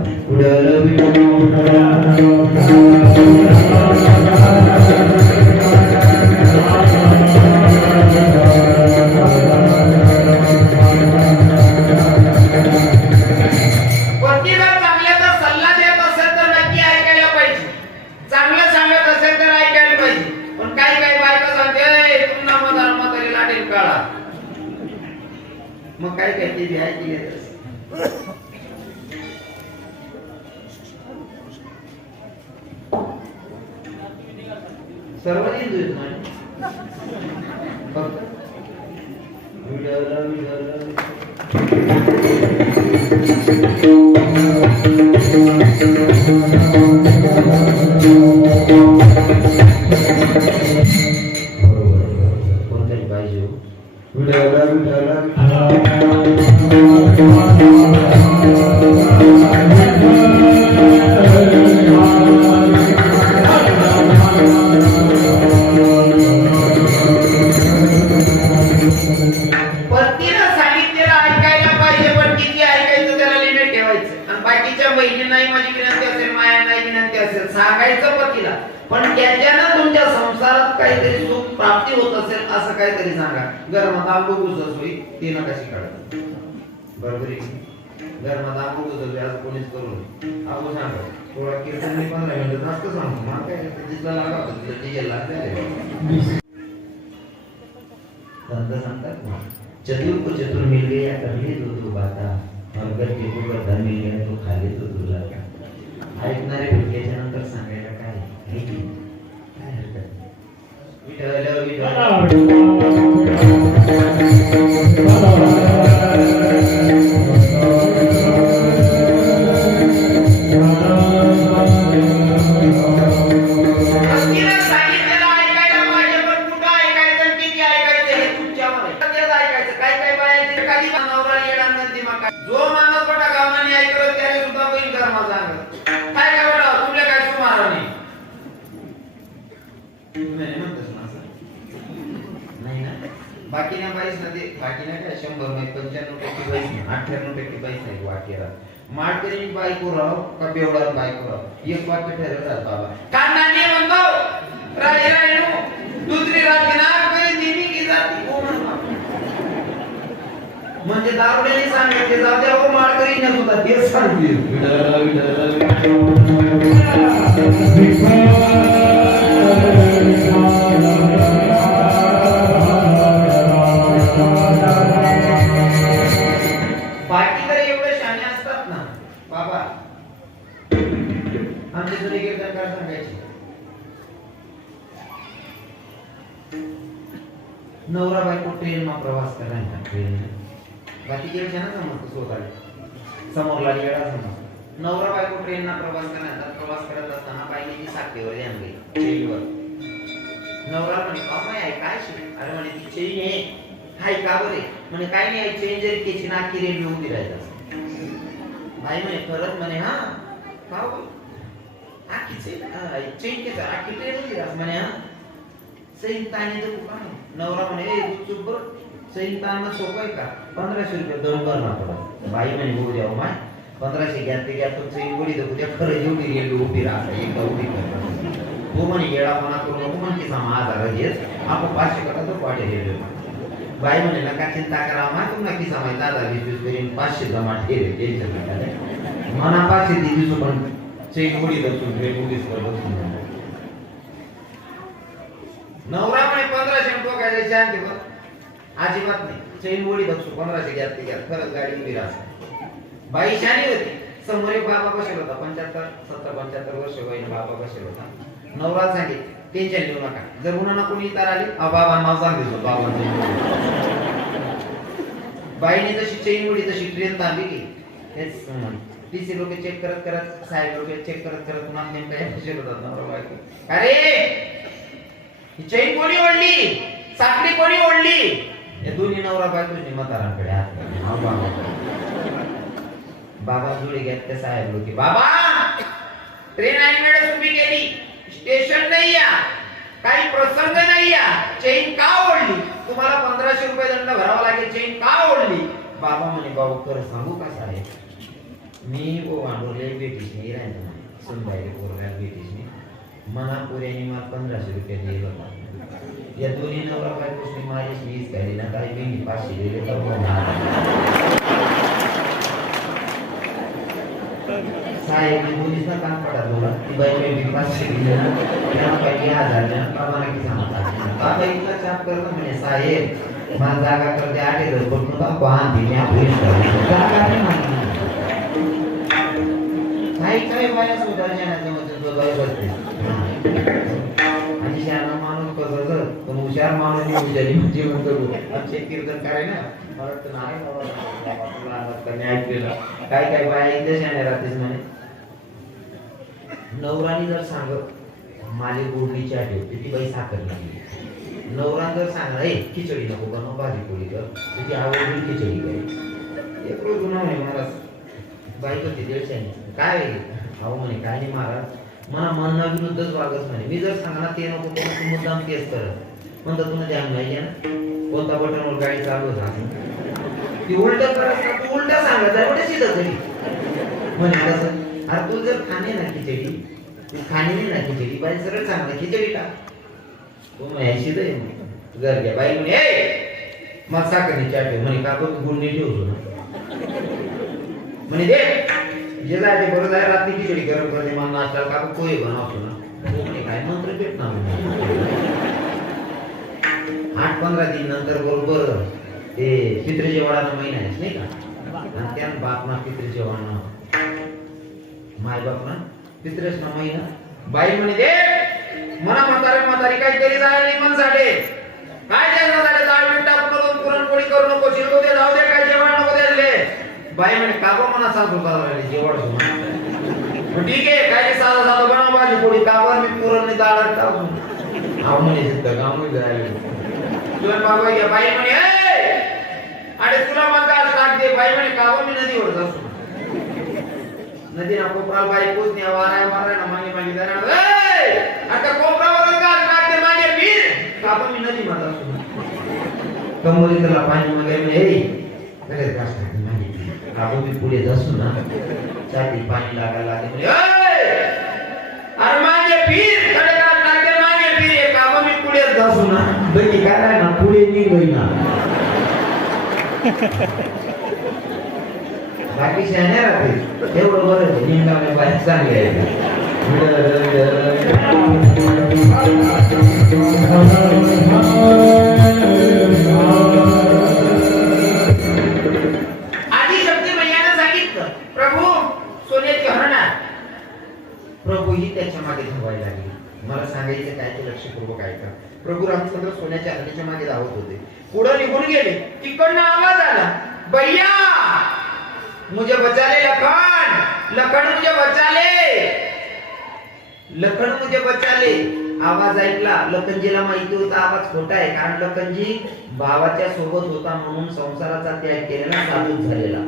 मग काय काय ते बिहाय केले सर्व हिंदू कोणतरी पाहिजे सांगायचं पतीला पण त्याच्यानं तुमच्या संसारात काहीतरी सुख प्राप्ती होत असेल असं काहीतरी सांगा घरात आंबो घुसच होई ते नका शिकायला बरोबर आहे घरात आंबो घुसच आज कोणीच करून आपण सांगा थोडा कीर्तन मी 15 मिनिटं जास्त सांगतो मला काय तिथला लागा होता तिथे लागले सांगतात चतुर को चतुर मिल गया कर ले तो बाता और घर के को धन मिल गया तो खा ले तो तुला ऐकणारे भेटल्याच्या नंतर सांगायला काय तिला सांगितलेलं ऐकायला पाहिजे, पण कुठं ऐकायचं आणि किती ऐकायचं हे तुमच्यावर आहे. तेच ऐकायचं. काय काय बायांची खाली नवरा येणार नाही दिमाग काय. जो माणूस कोणा गावाने ऐकलं त्याने सुद्धा बैल धर्म सांगत. काय काय बरं तुला काय सुमार नाही. नाही म्हणतोस ना असं? नाही ना. बाकीने बाईस ना ते बाकीने काय 100 नाही 95% बाईस नाही 98% बाईस नाही वाक्याला. माडकरी बायको राव का बेवडा बायको राव एक वाक्य ठरवलं बाबा. कांदाने म्हणतो राजे राणू दुसरी रात्री ना काही देवी की जाती हो म्हणतो. म्हणजे दारुड्याने सांगितले जाऊ द्या हो माडकरी न होता ते सांगतील. बाकी तर एवढे शाणे असतात ना बाबा. आमचे जुने कीर्तनकार सांगायचे नवरा बायको ट्रेन मा प्रवास करायचा. ट्रेन बाकी केलं छान समजतो स्वतःला समोरला वेळा समज. नवरा बायको ट्रेन ना प्रवास करायचा. प्रवास करत असताना बाईने साखरेवर ध्यान गेली चेनवर. नवरा म्हणे अम्माई आहे काय शिक. अरे म्हणे ती चेन आहे हाय का बरे. म्हणे काय नाही आई चेन जरी केची ना की रेल्वे उभी राहायचं. बाई म्हणे खरंच म्हणे हा का आखी चेन केच आखी ट्रेन उभी राहत म्हणे हा. सैन ताने तर खूप आहे. नवरा म्हणे ए तू चुप बर सैन तान सोपं आहे का 1500 रुपये दंड भरणार पडत. बाई म्हणे हो द्या माय 1500 घ्या ते घ्या तर सैन गोडी तर उद्या खरं एवढी रेल्वे उभी राहते एकदा उभी कर. तो म्हणे येडापणा करू नको म्हणे की समा आधार घेत आपण 500 करा तर वाटे रेल्वे. बाई म्हणे नका चिंता करा मा तुम नक्की समाय दादा 20 करीन 500 जमा ठेवे टेन्शन नका मना 500 दिवस पण चैन गोडी दसून ट्रेन उभीच कर बसून. नवरा म्हणे 1500 टोकायचे शांती बघ अजिबात नाही. चैन गोडी दसू 1500 घ्या ते घ्या खरंच गाडी उभी राहते. बाई शानी होती. समोर एक बाबा बसेल होता 75 वर्ष वयीन बाबा बसेल होता. नवरा सांगे टेन्शन घेऊ नका जर उन्हा कोणी इतर आली बाबा नाव सांगितलं बाबा. बाईने जशी चैन उडी तशी ट्रेन थांबली की हेच टीसी लोक चेक करत करत साहेब लोक चेक करत करत पुन्हा नेमका बसेल होता नवरा बायको. अरे ही चैन कोणी ओढली साखळी कोणी ओढली. या दोन्ही नवरा बायकोनी म्हातारांकडे हात बाबा जुळे घेत त्या साहेब लोक बाबा ट्रेन आणि वेळेस उभी केली स्टेशन नाही या काही प्रसंग नाही या चेन का ओढली तुम्हाला 1500 रुपये दंड भरावा लागेल चेन का ओढली. बाबा म्हणे भाऊ खरं सांगू का साहेब मी वो वांडोले बेटीस नाही राहिलो सुनबाईले पोरगा बेटीस नाही मना पुऱ्याने मला 1500 रुपये दिले होता. या दोन्ही नवरा बायकोसनी माझी मीच काही ना काही मी 500 दिले तर साहेब दोन्हीच ना काम पडा बोला ती बाई मी 500 दिले ना त्याला पैकी 1000 द्या बाबा की सांगता बाबा इतका चाप करतो म्हणे साहेब मला जागा करते 8000 पण तुला पाहन दिली आपली जागा नाही मागली. काही बाया सुधारण्याचं म्हणजे बाई बसते आणि शाना माणूस कसं पण हुशार माणूस हुशारी म्हणजे म्हणतो आमचे कीर्तन कराय ना मला तर नाही बाबा ऐकलेलं काय बाया इथे शाने राहतेस म्हणे. नवरानी जर सांगत माझे गोडणीची आठवते ती बाई साखर लागली. नवरा जर सांगला ए खिचडी नको बनव भाजी पोळी कर त्याची आवडली खिचडी करे एक रोज गुन्हा म्हणे महाराज बाई करते 150 काय अहो म्हणे काय नाही महाराज मला म्हणणं विरुद्धच वागत म्हणे. मी जर सांगणार ते नको तू मुद्दाम तेच करत म्हणतात तुला ध्यान नाही ना कोणता बटनवर गाडी चालू होता ती उलट करत तू उलट सांगत आहे म्हणजे सीधं घरी म्हणे कसं अरे तू जर खाणे ना खिचडी तू खाणे नाही ना खिचडी बाई सरळ सांगणार खिचडी टाक तू म्हणे सीधं घर घ्या बाई म्हणे ए मग साखरची चाट म्हणे काकू तू गुण नाही ठेवतो ना म्हणे दे जे जायचे बरोबर आहे रात्री खिचडी गरम करते मग नाश्ता काकू पोहे बनवतो ना तो म्हणे काय मंत्र भेट ना 8-15 दिन नंतर बरोबर ते पितृ जेवणाचा महिना आहे नाही का आणि त्या बाप ना पितृ जेवण माय बाप ना पितृच ना महिना बाई म्हणे दे मला म्हातारी काहीतरी जायला नाही मन साडे काय जेवणासाठी डाळ मीठ टाकून नको, पुरणपोळी करू नको, शिरको दे जाऊ दे, काय जेवण नको द्यायले. बाई म्हणे का गं मना सांगतो का जेवण मग ठीक आहे काय साधा साधा बनव भाजी पोळी का बरं मी पुरण नाही डाळ टाकून आव म्हणे सिद्ध गाव मध्ये राहिले तुला बाबा या बाई म्हणे अरे तुला मग का टाक दे बाई म्हणे का मी नदीवर जातो नदीला कोपरा बाई पोच नाही वाराय माराय ना मागे मागे जाणार आता कोपरावर का टाक दे मागे पीर का मी नदी मध्ये जातो कमोरीला पाणी मागे म्हणे लगेच घास टाकते मागे आपण मी पुढे जासू ना छाती पाणी लागायला लागले म्हणे अरे मागे पीर कडे का टाक दे मागे पीर का मी पुढे जासू ना बघी काय ना पुढे निघोय ना बाकी शहाणे राहते एवढं बरं निघाले बाहेर चांगले आदिशक्ती मैयाने सांगितलं प्रभू सोन्याची हरणा प्रभू ही त्याच्या मागे धावायला लागली मला सांगायचं काय ते लक्षपूर्वक ऐका प्रभू रामचंद्र सोन्याच्या हरणीच्या मागे धावत होते पुढे निघून गेले तिकडनं आवाज आला भैया मुझे बचा ले लखन लखन मुझे बचा ले लखन मुझे बचा ले आवाज ऐकला लखनजीला माहिती होता आवाज खोटा आहे कारण लखनजी भावाच्या सोबत होता म्हणून संसाराचा त्याग केलेला साधूच झालेला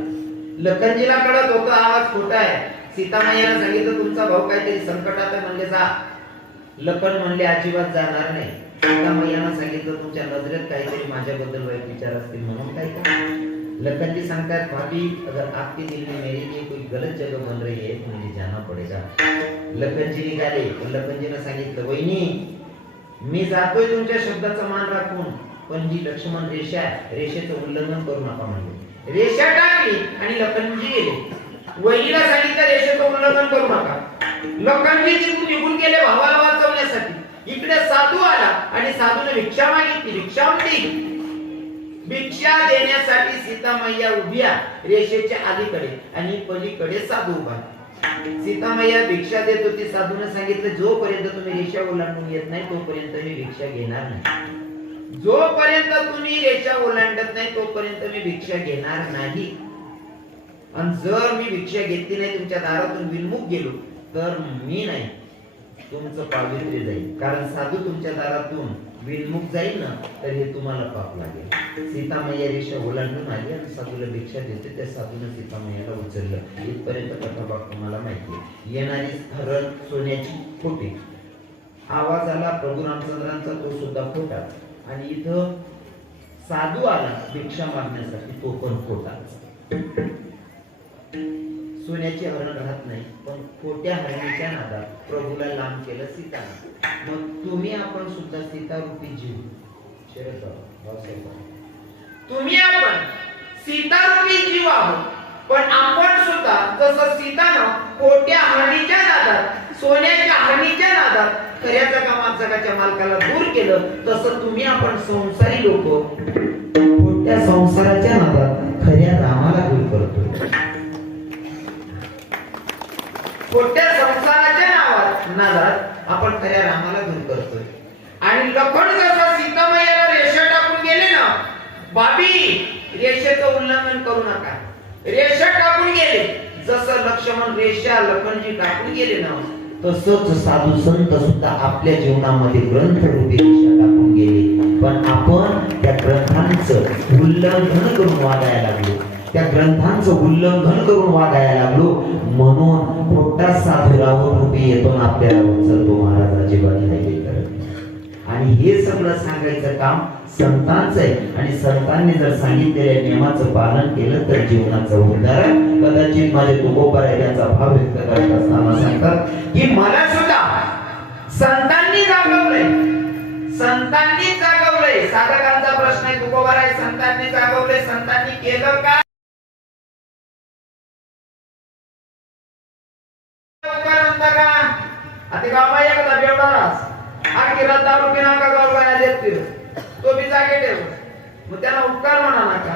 लखनजीला कळत होता आवाज खोटा आहे सीतामाईला सांगितलं तुमचा भाऊ काहीतरी संकटात आहे म्हणले जा लखन म्हणले अजिबात जाणार नाही सीतामाईला सांगितलं तुमच्या नजरेत काहीतरी माझ्याबद्दल वाईट विचार असतील म्हणून काय कर लखन जी सांगतात भाभी अगर आपके दिल में मेरे लिए कोई गलत जगह बन रही है तो मुझे जाना पड़ेगा लखन जी निघाले लखन जीने सांगितलं वहिनी मी जातोय तुमच्या शब्दाचा मान राखून पण जी लक्ष्मण रेषा रेषेचं उल्लंघन करू नका म्हणजे रेषा टाकली आणि लखनजी गेले वहिनीला सांगितलं रेषेचं उल्लंघन करू नका लखनजी तिथून निघून गेले भावाला वाचवण्यासाठी इकडे साधू आला आणि साधूने भिक्षा मागितली भिक्षा दिली भिक्षा देण्यासाठी सीतामैया उभ्या रेषेच्या अलीकडे आणि पलीकडे साधू उभा सीतामैया भिक्षा देत होती साधूने सांगितलं जोपर्यंत तुम्ही रेषा ओलांडून येत नाही तोपर्यंत मी भिक्षा घेणार नाही जोपर्यंत तुम्ही रेषा ओलांडत नाही तोपर्यंत मी भिक्षा घेणार नाही आणि जर मी भिक्षा घेतली नाही तुमच्या दारातून विलमुख गेलो तर मी नाही तुमचं पावित्र्य जाईल कारण साधू तुमच्या दारातून विलमुख जाईल ना तर हे तुम्हाला पाप लागेल सीतामैया रेषा ओलांडून आली आणि साधूला भिक्षा देते त्या साधूने सीतामैयाला उचललं इथपर्यंत कथाभाग तुम्हाला माहिती आहे येणारी हरण सोन्याची खोटी आवाज आला प्रभू रामचंद्रांचा तो सुद्धा खोटा आणि इथं साधू आला भिक्षा मागण्यासाठी तो पण खोटा सोन्याची हरण राहत नाही पण खोट्या हरणीच्या नादात प्रभूला लांब केलं सीताने मग तुम्ही आपण सुद्धा सीता रूपी जीव तुम्ही आपण सीता रूपी जीव आहोत पण आपण सुद्धा जसं सीतानं खोट्या हरणीच्या नादात सोन्याच्या हरणीच्या नादात खऱ्याचा कामाच्या मालकाला दूर केलं तसं तुम्ही आपण संसारी लोक खोट्या संसाराच्या नादात खऱ्या रामाला दूर करतो खोट्या संसाराच्या नादात आपण खऱ्या रामाला दूर करतोय आणि लखन जसं सीतामैयाला रेषा टाकून गेले ना बाबी रेषेचं उल्लंघन करू नका रेषा टाकून गेले जसं लक्ष्मण रेषा लखनजी टाकून गेले ना तसंच साधू संत सुद्धा आपल्या जीवनामध्ये ग्रंथ रूपी रेषा टाकून गेले पण आपण त्या ग्रंथांचं उल्लंघन करून वागायला लागलो त्या ग्रंथांचं उल्लंघन करून वागायला लागलो म्हणून खोटा साधूराव रूपी येतो आपल्याला उचलतो महाराज अजिबात नाही करत आणि हे सगळं सांगायचं काम संतांचं आहे आणि संतांनी जर सांगितलेल्या नियमाचं पालन केलं तर जीवनाचं उद्धार कदाचित माझे तुकोबाराय यांचा भाव व्यक्त करत असताना सांगतात की मला सुद्धा संतांनी जागवलंय साधकांचा प्रश्न आहे तुकोबाराय संतांनी जागवलंय संतांनी केलं काय आता गावा एकदा बेवडारास आखी दारू पिना का गाव बाया देत तो बी जागे ठेव मग त्याला उपकार म्हणा नका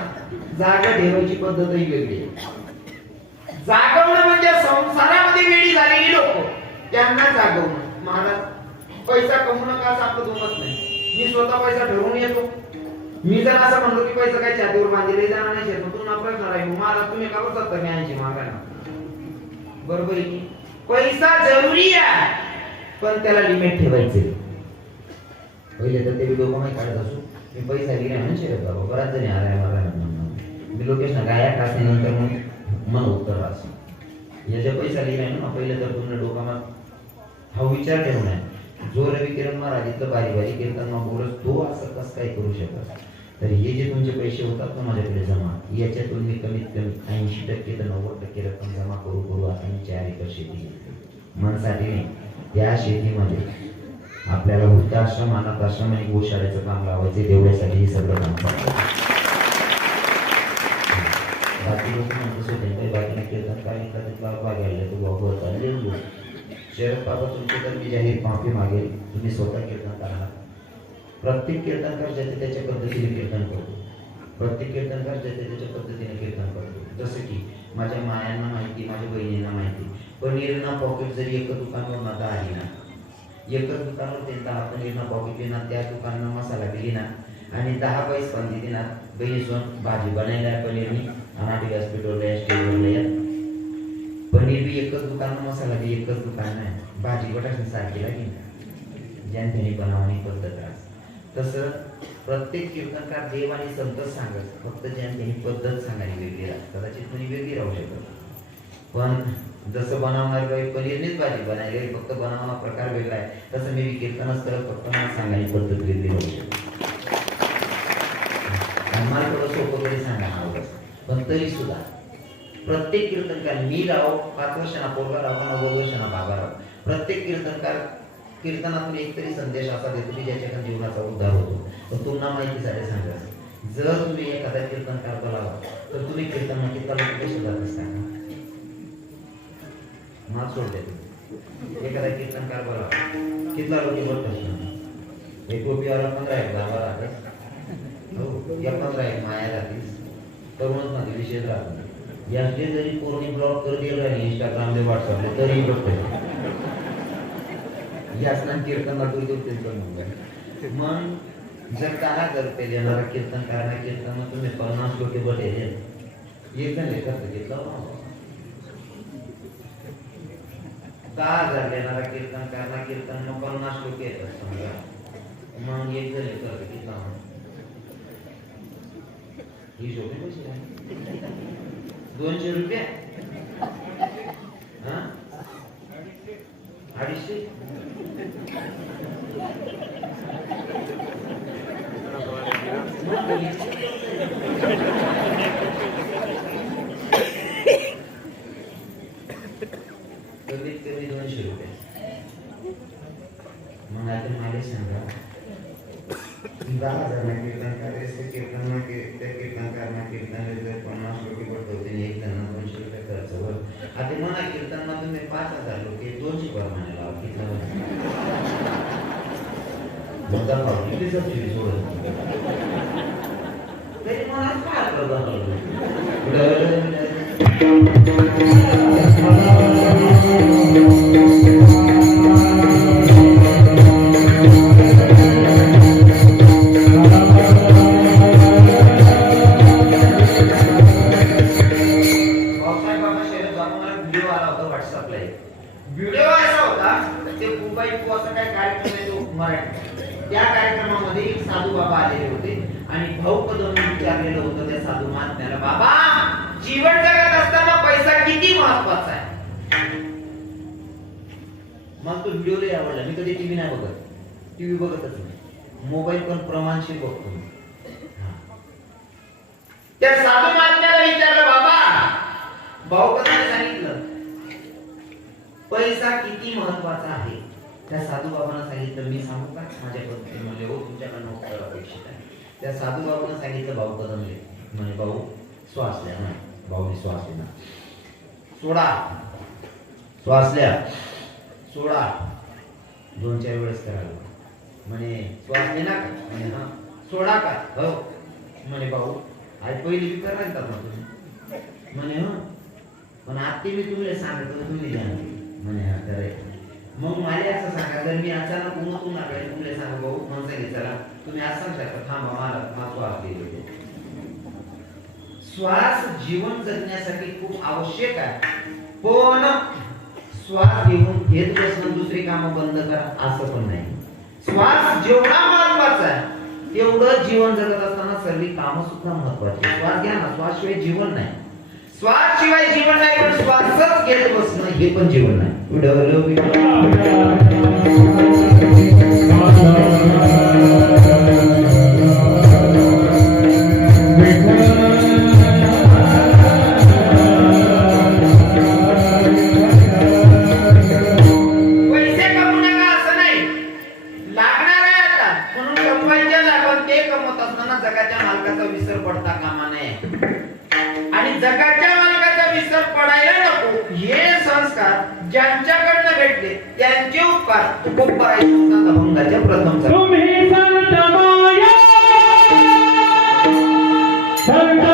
जागा ठेवायची पद्धतही वेगळी जागवणं म्हणजे संसारामध्ये वेळी झालेली लोक त्यांना जागवणं महाराज पैसा कमवणं का असं आपलं दुमत नाही मी स्वतः पैसा ठरवून येतो. मी जर असं म्हणलो की पैसा काय छातीवर बांधले जाणार नाही शेत तू ना प्रश्न राहील महाराज तुम्ही का बसत मी 80 मागायला बरोबर आहे की पैसा जरुरी आहे पण त्याला लिमिट ठेवायचे. पहिले तर ते व्हिडिओ कमाई काढत असू मी पैसा गेला म्हणजे बाबा बराच जणी आलाय मला मी लोकेशन गाया कासे नंतर मग मन उत्तर असं याच्या पैसा लिहिलाय ना पहिले तर तुम्ही डोकामा हा विचार ठेवून आहे जो रवी किरण महाराज इथलं बारी बारी कीर्तन बोलत तो असं कसं काय करू शकत. तर हे जे तुमचे पैसे होतात ना माझ्याकडे जमा याच्यातून मी कमीत कमी 80% तर 90% रक्कम जमा करू करू आता मी 4 एकर शेती घेतली मनसाठी नाही. त्या शेतीमध्ये आपल्याला वृद्धाश्रम अनाथाश्रम आणि गोशाळेचं काम लावायचे तेवढ्यासाठी हे सगळं काम करतो. बाकी लोक म्हणतो काही बाकी कीर्तन काय तिथला बघायला तो बाबा होता शरद बाबा तुमचे तर मी जाहीर माफी मागेल तुम्ही स्वतः कीर्तन करा. प्रत्येक कीर्तनकार ज्याच्या त्याच्या पद्धतीने कीर्तन करतो. प्रत्येक कीर्तनकार ज्याच्या त्याच्या पद्धतीने कीर्तन करतो. जसं की माझ्या मायांना माहिती माझ्या बहिणींना माहिती पनीरना पॉकेट जरी एकच दुकानावर आता आली ना एकच दुकानावर ते 10 पनीरना पॉकेट दिली ना त्या दुकानानं मसाला दिली ना आणि 10 पैसे पण दिली ना बहिणी सोन भाजी बनायला पनीरनी अनाटी हॉस्पिटलला स्टेजवरला पनीर बी एकच दुकान मसाला बी एकच दुकान आहे भाजी बटाटी सारखी लागेल ज्याने त्यांनी बनवणी पद्धत आहे. तसं प्रत्येक कीर्तनकार देव आणि संत सांगत फक्त ज्याने त्यांनी पद्धत सांगायला वेगळी राहते. कदाचित कोणी वेगळी राहू शकत पण जसं बनवणार पनीरनेच भाजी बनायला फक्त बनवणं प्रकार वेगळा आहे तसं मी कीर्तनच करत फक्त मला सांगायची पद्धत वेगळी राहू शकते. मला थोडं सोपं तरी सांगा पण तरी सुद्धा प्रत्येक कीर्तनकार मी राहो 5 वर्षांना पोरगा राहो 90 वर्षांना बाबा राहो प्रत्येक कीर्तनकार कीर्तनातून एक तरी संदेश असा देतो की ज्याच्याकडे जीवनाचा उद्धार होतो. पण तुम्हाला माहितीसाठी सांगायचं जर तुम्ही एखादा कीर्तनकार बोलावा तर तुम्ही कीर्तन किती लोक कसे जात असता मला सोडते एखादा कीर्तनकार बोलावा कितला लोक बोलत असतात एक टोपीवाला 15 एक बाबा राहतात हो या 15 एक माया राहतील तरुणच मध्ये विषय राहतो. याचे जरी कोणी ब्लॉक कर दिला नाही इंस्टाग्रामला व्हॉट्सअपला तरी बघतो यासना कीर्तनला दूर मग जर 10,000 रुपये देणारा कीर्तनकारांना कीर्तन तुम्ही 50 लोक बटे एक जण एकत्र घेतलं 10,000 देणारा कीर्तनकारांना कीर्तन 50 लोक येतात समजा मग एक जण एकत्र घेतला ही शोभे पैसे 200 रुपये 250 कमीत कमी 200 रुपये. मग आता मला सांगा 10,000 कीर्तनकार कीर्तन त्या कीर्तनकारांना कीर्तन 50 रुपये पडतो एक जण 200 रुपये खर्च वर आता म्हणा कीर्तन तुम्ही 5,000 लोक 200 प्रमाणे लावा किती सोडत तरी मला काय व्हिडिओ असा होता ते मुंबई असं काय कार्यक्रम आहे तो मराठी त्या कार्यक्रमामध्ये एक साधू बाबा आलेले होते आणि भाऊपदम विचारलेलं होतं त्या साधू महात्म्याला बाबा जीवन जगत असताना पैसा किती महत्वाचा आहे. मग तो व्हिडिओ लय आवडला. मी कधी टीव्ही नाही बघत टीव्ही बघतच नाही मोबाईल पण प्रमाणशीर बघतो. त्या साधू महात्म्याला विचारलं बाबा भाऊपदाने सांगितलं पैसा किती महत्वाचा आहे. त्या साधू बाबांना सांगितलं मी सांगू का माझ्या पद्धतीने म्हणजे हो तुमच्याकडनं उत्तर अपेक्षित आहे. त्या साधू बाबांना सांगितलं भाऊ कदमले म्हणजे भाऊ श्वास द्या ना भाऊने श्वास दिला सोडा श्वास द्या सोडा 2-4 वेळेस करायला म्हणे श्वास देणार का म्हणे हा सोडा का हो म्हणे भाऊ आज पहिली बी करायला ना तुम्ही म्हणे हो पण आत्ते मी तुम्हाला सांगतो तुम्ही द्या म्हणे हा करायचं मग मला असं सांगा, जर मी अचानक उमटून लागले तुमले सांगा भाऊ म्हणता घे चला तुम्ही असं सांगता थांबा मला श्वास घेऊ. श्वास जीवन जगण्यासाठी खूप आवश्यक आहे, पण श्वास घेत बसणं दुसरी कामं बंद करा असं पण नाही. श्वास जेवढा महत्वाचा आहे तेवढं जीवन जगत असताना सर्व कामं सुद्धा महत्वाची. श्वास घ्या ना, श्वास शिवाय जीवन नाही. श्वास शिवाय जीवन नाही, पण श्वासच घेत बसणं हे पण जीवन नाही. पैसे कमवू नका असं नाही, लागणार आहे आता म्हणून कमवायचे लागून ते कमवत असताना जगाच्या मालकाचा विसर पडता कामा नये. आणि जगाच्या मालकाचा विसर पडायला नको. हे संस्कार ज्यांच्याकडनं भेटले त्यांचे उपकार तुकोबरायचे होतात अभंगाच्या प्रथम चरणी. तुम्ही संत माया संत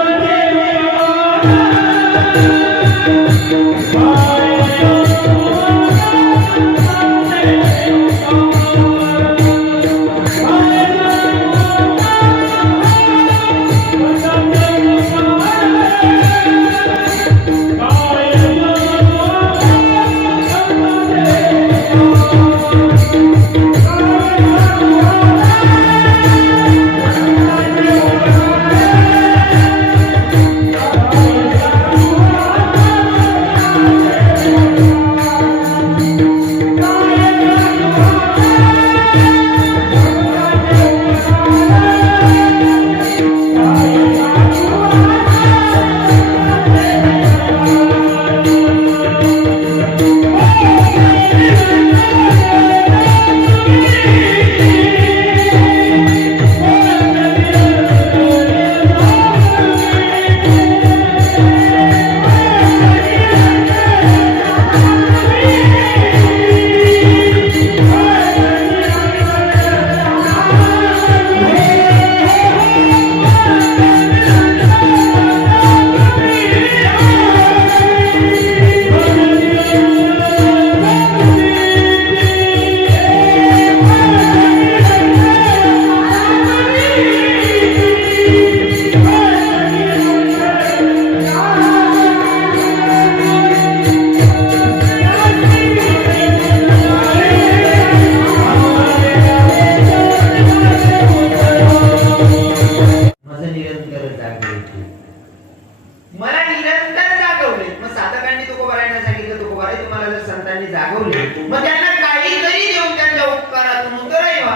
मला निरंतर जागवले. मग साधकांनी तुकोबारायांना सांगितलं तुकोबाराय तुम्हाला जर संतांनी जागवले मग त्यांना काहीतरी देऊन त्यांच्या उपकारातून उतरायवा.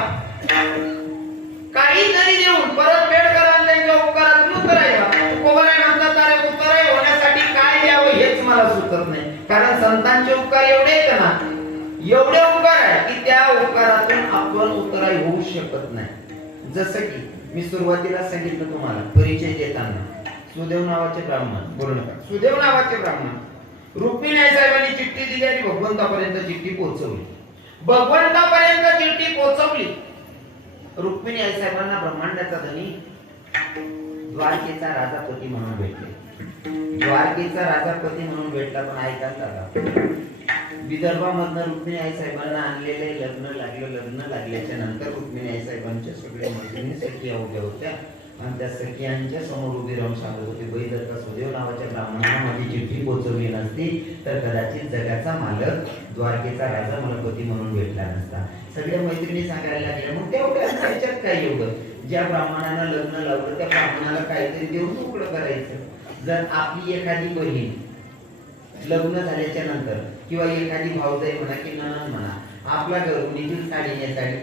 काहीतरी देऊन परत फेड करा आणि त्यांच्या उपकारातून उतरायवा. तुकोबाराय म्हणतात अरे उतराय होण्यासाठी काय द्यावं हेच मला सुचत नाही. कारण संतांचे उपकार एवढे आहेत ना, एवढे उपकार आहे की त्या उपकारातून आपण उतराय होऊ शकत नाही. जसं की मी सुरुवातीला सांगितलं तुम्हाला परिचय देताना सुदेव नावाचे ब्राह्मण, बोलू नका, सुदेव नावाचे ब्राह्मण रुक्मिणी आई साहेबांनी चिठ्ठी दिली आणि भगवंतापर्यंत चिठ्ठी पोहोचवली. भगवंतापर्यंत चिठ्ठी पोहोचवली. रुक्मिणी आई साहेबांना ब्रह्मांडाचा धनी द्वारकेचा राजापती म्हणून भेटले. द्वारकेचा राजापती म्हणून भेटला, पण ऐकायला विदर्भामधनं रुक्मिणी आई साहेबांना आणलेले लग्न लागल्याच्या नंतर रुक्मिणी आई साहेबांच्या सगळे मैत्रिणी सखी उभ्या होत्या आणि त्या सखियांच्या समोर उभी राहून सांगत होते बाई जर का सुदेव नावाच्या ब्राह्मणाला माझी चिठ्ठी पोहोचवली नसती तर कदाचित जगाचा मालक द्वारकेचा राजा मला पती म्हणून भेटला नसता. सगळ्या मैत्रिणी सांगायला लागल्या मग तेवढ्या त्याच्यात काय एवढं, ज्या ब्राह्मणाला लग्न लावलं त्या ब्राह्मणाला काहीतरी देऊन मोकळं करायचं. जर आपली एखादी बहीण लग्न झाल्याच्या नंतर किंवा एखादी भाऊजाई म्हणा की नणंद म्हणा आपला घरून निघून साडी नेसाडी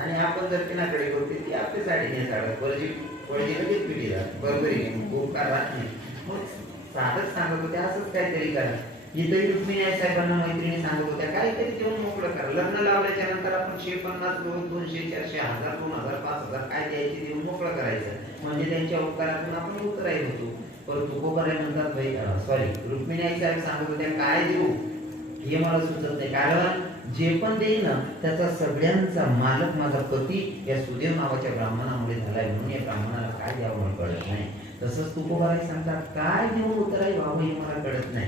आणि आपण जर तिनाकडे करते ती आपली साडी नेसाडत वळजी लगेच पिढी जात बरोबर खूप का राहत नाही. मग साधक सांगत होते असंच काहीतरी करा. इथंही रुक्मिणी आई साहेबांना मैत्रिणी सांगत होत्या काहीतरी देऊन मोकळं करा. लग्न लावल्याच्या नंतर आपण 150 लोक 200 400 1000 2000 5000 काय द्यायचे देऊन मोकळं करायचं म्हणजे त्यांच्या उपकारातून आपण उतराय होतो. परंतु तुकोबाराय म्हणतात भाई सॉरी रुक्मिणी आई साहेब सांगत होत्या काय देऊ हे मला सुचत नाही, कारण जे पण देईन ना त्याचा सगळ्यांचा मालक माझा पती या सुदेव नावाच्या ब्राह्मणामुळे झालाय म्हणून या ब्राह्मणाला काय द्यावं मला कळत नाही. तसंच तुकोबाराय सांगतात काय देऊन उतराय व्हावं हे मला कळत नाही.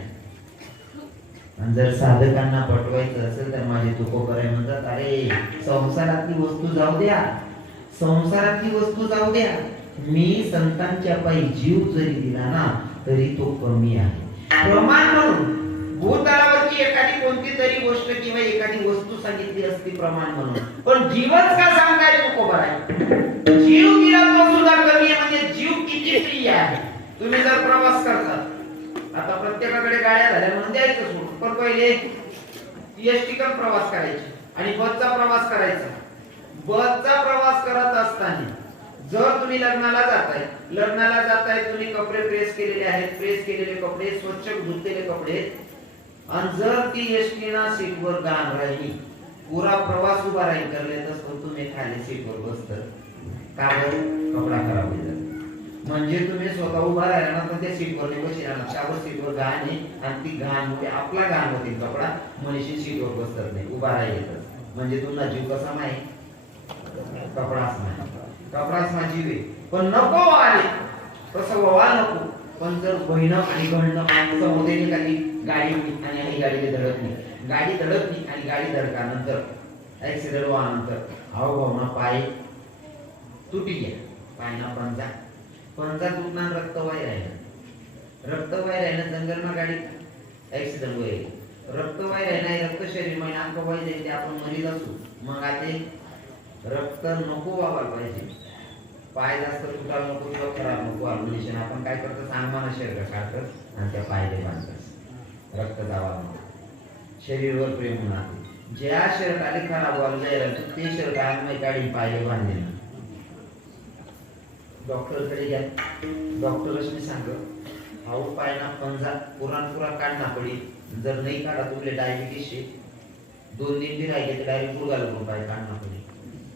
आणि जर साधकांना पटवायचं असेल तर माझे तुकोबराय म्हणतात, अरे संसारातली वस्तू जाऊ द्या, संसारातली वस्तू जाऊ द्या, मी संतांच्या पायी जीव जरी दिला ना तरी तो कमी आहे. प्रमाण म्हणून भूतलावरची एखादी कोणती तरी गोष्ट किंवा एखादी वस्तू सांगितली असती प्रमाण म्हणून, पण जीवच का सांगताय तुकोबराय? जीव दिला तो सुद्धा कमी आहे, म्हणजे जीव किती प्रिय आहे. तुम्ही जर प्रवास करता, आता प्रत्येकाकडे गाड्या झाल्या म्हणून द्यायचं सोडून, पण पहिले एसटीकन प्रवास करायचे आणि बसचा प्रवास करायचा. बसचा प्रवास करत असताना जर तुम्ही लग्नाला जाताय तुम्ही कपडे प्रेस केलेले आहेत, प्रेस केलेले कपडे, स्वच्छ धुतलेले कपडे, आणि जर ती एसटीना सीटवर घाण राहिली, पुरा प्रवास उभा राहील करलेत असतो, तुम्ही खाली सीटवर बसता का बरं? कपडा खराब होईल. म्हणजे तुम्ही स्वतः उभा राहिला ना पण त्या सीटवर नाही बसला ना, त्यावर सीटवर घाण आहे आणि ती घाण आपला घाण होती कपडा, मनुष्य सीटवर बसत नाही, उभा राहिलेतच. म्हणजे तुमचा जीव कसा नाही? कपडाच नाही, कपडाच माझा जीव आहे. पण नको आले तसं व्हावा नको. पण जर बहिणं आणि गणणं समुद्राने खाली गाडी आणि ही गाडी धडकली, गाडी धडकली आणि गाडी धडकानंतर ऍक्सिडेंट व्हानंतर हावभावना पाय तुटी गेला, पायना पंजा तुटणार, रक्तवाही राहिलं जंगलमा गाडी ऍक्सिडेंट होईल, रक्तवाही राहिला, रक्त शरीर महिना अंकवाही जाईल, ते आपण मरीत असू. मग आता रक्त नको व्हायला पाहिजे, पाय जास्त तुटायला नको किंवा खराब नको व्हायला. आपण काय करतो? सांगमाना शरीर काढतात आणि त्या पायले बांधतात, रक्त जावा नको. शरीरवर प्रेम होणार, ज्या शर्टाने खराब व्हायला जायला ते शर्ट आम्ही गाडी पायले बांधले. डॉक्टरकडे घ्या, डॉक्टरच सांगत हाऊ पायना पंजा पुरा काढना पडी, जर नाही काढा तुमले डायबिटीस 2 दिन भी राहिले तर डायरेक्ट गुडघा लागून पाय काढना पडी.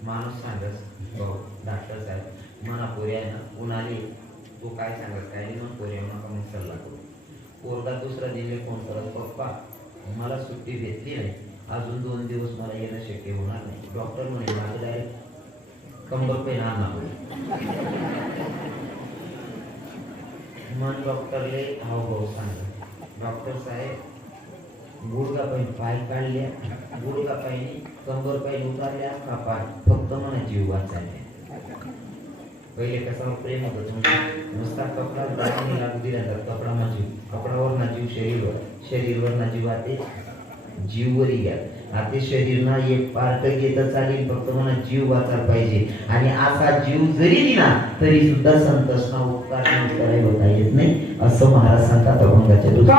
माणूस सांगत भाऊ डॉक्टर साहेब मना पोरी आहे ना उन्हाळी, तो काय सांगत काय नाही मग पोरी नका मग सल्ला करू. पोरगा दुसरा दिले फोन करत, पप्पा मला सुट्टी भेटली नाही, अजून 2 दिवस मला येणं शक्य होणार नाही. डॉक्टर म्हणे माझं डायरेक्ट कंबर पेन आणा मग डॉक्टरले हावभाव सांगत, डॉक्टर साहेब गुडघा पायी पाय काढल्या, गुडघा पायी कंबर पायी उतारल्या का पाय, फक्त मला जीव वाचायला. पहिले कसा प्रेम होत, नुसता कपडा दाखवणी लागू दिला तर कपडा ना जीव, कपडावर ना जीव शरीरवर ना जीव, आते जीववरी घ्या. आता शरीर ना एक पार्ट घेता चालेल, फक्त मला जीव वाचायला पाहिजे. आणि असा जीव जरी दिला तरी सुद्धा संतोषना उपकार होता येत नाही, असं महाराज सांगतात अभंगाच्या दुसऱ्या.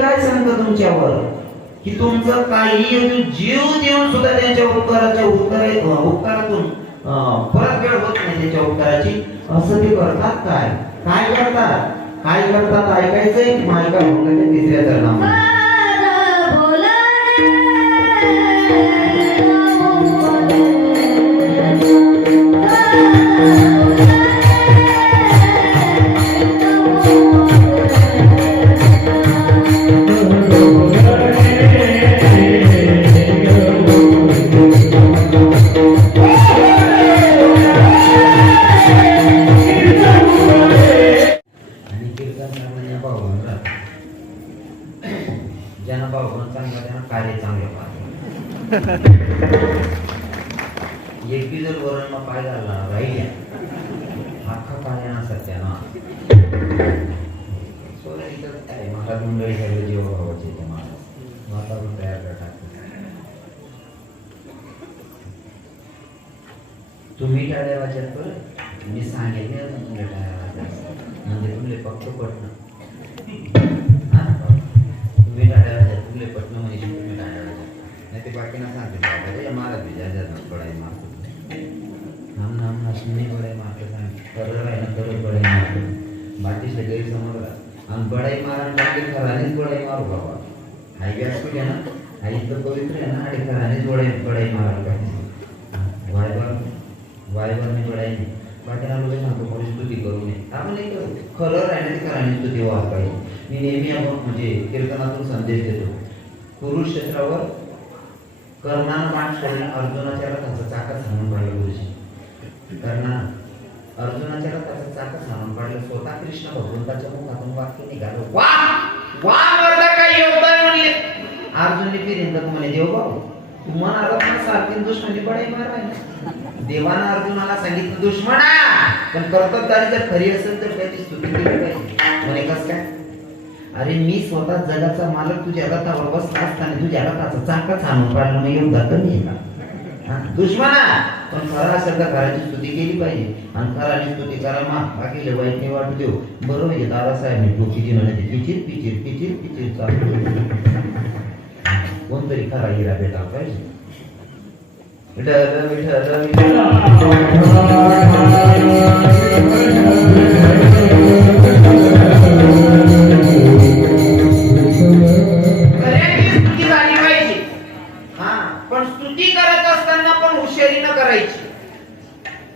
काय सांगतो तुमच्यावर की तुमचं काही जीव देऊन सुद्धा त्यांच्या उपकारातून परतफेड होत नाही त्यांच्या उपकाराची. असं ते करतात काय काय करतात ऐकायचंय माझ्या तिसऱ्या चरणामध्ये. आणि कीर्तन करणाऱ्या भावांना ज्यांना भावना चांगला त्यांना कार्य चांगलं पाहिजे. एक बी जर वरण पाय झाला राहिल्या अख्खा कार्य नसतात त्यांना सोयरीचं काय महाराज मंडळी झाले जीव भावाचे ते महाराज वातावरण तयार करतात. तुम्ही टाळ्या वाचत परत मी सांगेल नाही अजून तुमच्या टाळ्या वाचायचं म्हणजे तुमले फक्त पटणं. तुम्ही टाळ्या वाचत तुमले पटणं म्हणजे तुम्ही टाळ्या वाचत नाही ते बाकीना सांगते महाराज विजय बडाई मारतो नाम नाम नसणे बडाई मारतो सांग करत आहे ना करत बडाई मारतो बाकीचे गैरसमज आणि बडाई मारा बाकी खरानेच बडाई मारू बाबा. आई व्यासपीठ आहे ना आई तर पवित्र आहे ना आणि खरानेच बडाई मारायला पाहिजे. वायवरने बडाई नाही बाकीना लोक सांगतो कोणी स्तुती करू नये आपण नाही करू खरं राहण्याची खराने स्तुती व्हायला पाहिजे. मी नेहमी आपण म्हणजे कीर्तनातून संदेश देतो. कुरुक्षेत्रावर कर्णानं मान सोडला अर्जुनाच्या रथाचं चाकच हाणून पाडलं गुरुजी. कर्णानं अर्जुनाच्या रथाचं चाकच हाणून पाडलं. स्वतः कृष्ण भगवंताच्या मुखातून वाक्य निघालं वा वा वरदा काय योगदान म्हणले. अर्जुनने फिरिंदा म्हणे देव भाऊ तू म्हणाला पण सारखी दुश्मनी बडाई माराय देवानं अर्जुनाला सांगितलं दुश्मना पण कर्तबदारी जर खरी असेल तर त्याची स्तुती केली पाहिजे. म्हणे कसं काय अरे मी स्वतः जगाचा मालक तुझ्या रथावर बसला असताना तुझ्या रथाचा चाकच हाणून पाडलं मग एवढा कमी आहे का दुश्मना. पण खरा असेल तर खराची स्तुती केली पाहिजे आणि खराची स्तुती करा मा बाकीले वाईट नाही वाटू देऊ. बरोबर आहे दादासाहेब डोकीची म्हणते पिचिर पिचिर पिचिर पिचिर चालू कोणतरी खरा हिरा भेटायला पाहिजे. विठ्ठल विठ्ठल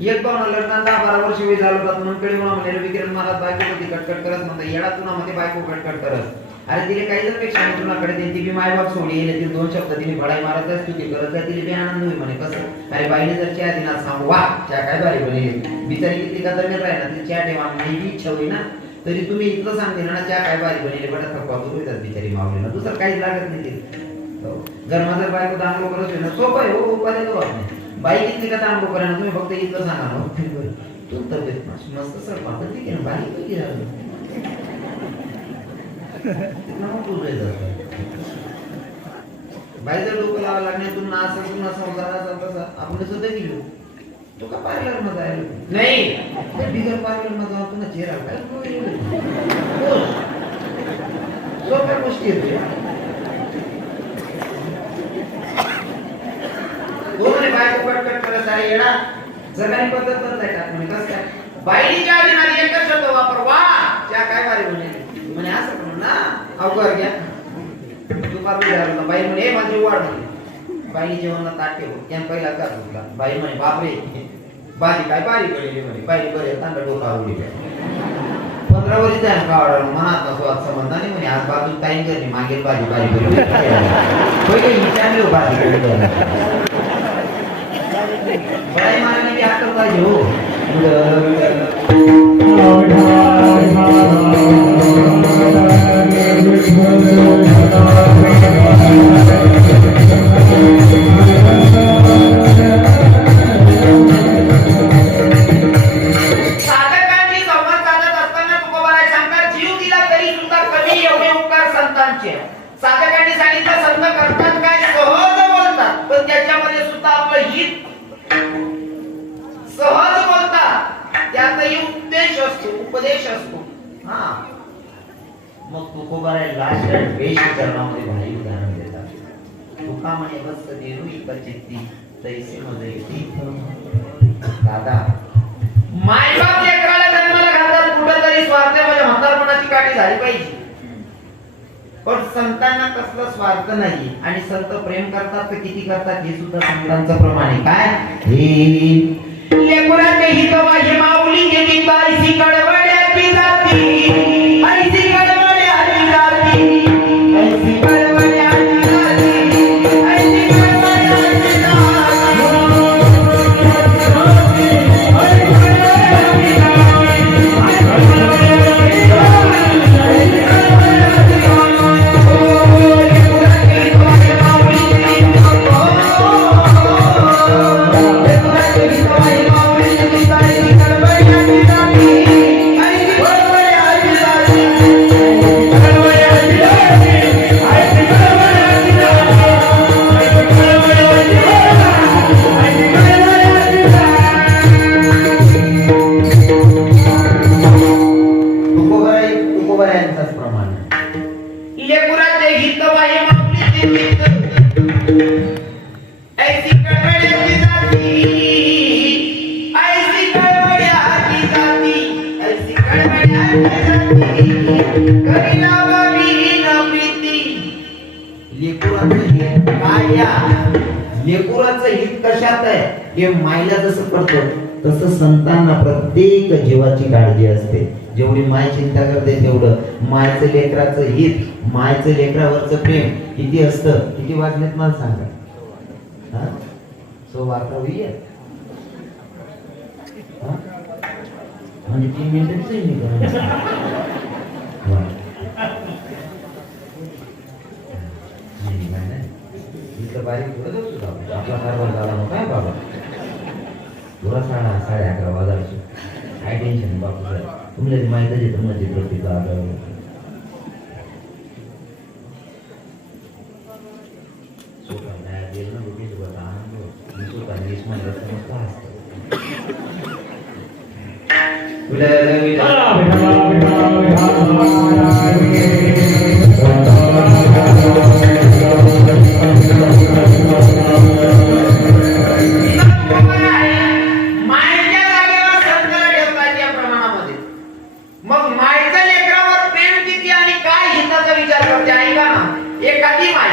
एक पाहुणा लग्नात 10-12 वर्ष वेळ झालं होतं म्हणून कडे म्हणले विकिरण मला बायको होती कटकट करत म्हणता येडा तुना मध्ये बायको कटकट करत. अरे तिने काही जर पेक्षा तुनाकडे देते ती माय बाप सोडी येईल ती 2 शब्द तिने भडाई मारत आहे स्तुती करत आहे तिने बी आनंद होईल म्हणे कसं अरे बाईने जर चहा दिला सांगू वा चहा काय भारी बनेल बिचारी किती का तर राहील ना ती चहा ठेवा मी इच्छा होईल ना तरी तुम्ही इतकं सांगते ना चहा काय भारी बनेल बडा थकवा दूर होतात बिचारी मावलीला दुसरं काहीच लागत नाही ते. जर माझं बायको दांगलो करत होईल ना सोपं आहे हो पर्यंत होत नाही बाई किती का दांगलो करा तुम्ही फक्त इतकं सांगा ना तू तब्येत मस्त सर पाहत ठीक आहे ना बाई किती झालं बाई जर डोकं लावा लागण्यातून ना असं पुन्हा संसार असा तसा आपण सुद्धा गेलो तो का पार्लर मध्ये आहे नाही बिगर पार्लर मध्ये पुन्हा चेहरा काय सोप्या गोष्टी येतो दोन्ही बायको कटकट करत आहे येडा जगाने पद्धत करताय का तुम्ही कसं काय बाईच्या आधी एकच शब्द वापर वा त्या काय बारी म्हणे असं म्हणून ना अवघड घ्या दुपार विचारलं बाई म्हणे माझी वाढ म्हणे बाई जेवण ताट ठेव त्यानं पहिला का सुटला बाई म्हणे बापरे बाजी काय बारी गळली म्हणे बाई बरे तांडा डोका उडी 15 वर्ष त्यानं काढलं मनात स्वाद संबंध नाही म्हणे आज बाजू ताईन करणे मागेल बाजी बारी गळली पहिले विचारले बाजी गळली बाई मारणे की अक्कल पाहिजे हो साधकांनी सांगितलं संत करतात काय सहज बोलतात पण त्याच्यामध्ये सुद्धा आपलं हित सहज बोलतात त्यातही उपदेश असतो हा मग तुकोबाराय लास्ट वेश करण्यामध्ये भारी उदाहरण देतात. तुका म्हणे बस देरू इका चित्ती तैसे मध्ये दादा मायबाप लेकराला जन्माला घालतात कुठेतरी स्वार्थ माझ्या म्हातारपणाची काठी झाली पाहिजे. पण संतांना कसला स्वार्थ नाही आणि संत प्रेम करतात तर किती करतात हे सुद्धा संतांचं प्रमाण आहे. काय हे लेकराचे हित माझे माऊली गेली बाईसी कडवड्याची जाती ऐसी कडवड्याची जाती ऐसी कडवड्याची जाती ऐसी कडवड्याची तुकोबारायांचाच प्रमाण आहे. लेकराचे हित माझे माऊलीचे हित ऐसी कडवड्याची जाती ऐसी कडवड्याची जाती ऐसी कडवड्याची जाती करी लावावी न प्रीती. लेकराचं हित काय या लेकराचं हित कशात आहे हे मायला जसं करतो तसं संतांना प्रत्येक जीवाची काळजी असते. जेवढी माय चिंता करते तेवढं मायचं लेकराचं हित मायचं लेकरावरचं प्रेम किती असतं. किती वाजलेत मला सांगा. हा सो वार्ता होईल म्हणजे 3 मिनिटांच इथं बारीक आपला कारभार झाला मग काय बाबा थोडा 11:30 वाजायची काय टेन्शन बापू साहेब तुम्हाला माहिती आहे तुम्हाला चित्रपतीचा आधार मायेच्या जागेवर संताला ठेवतात या प्रमाणामध्ये. मग मायचं लेकरावर प्रेम किती आणि काय हिताचा विचार करते ऐका ना. एखादी माय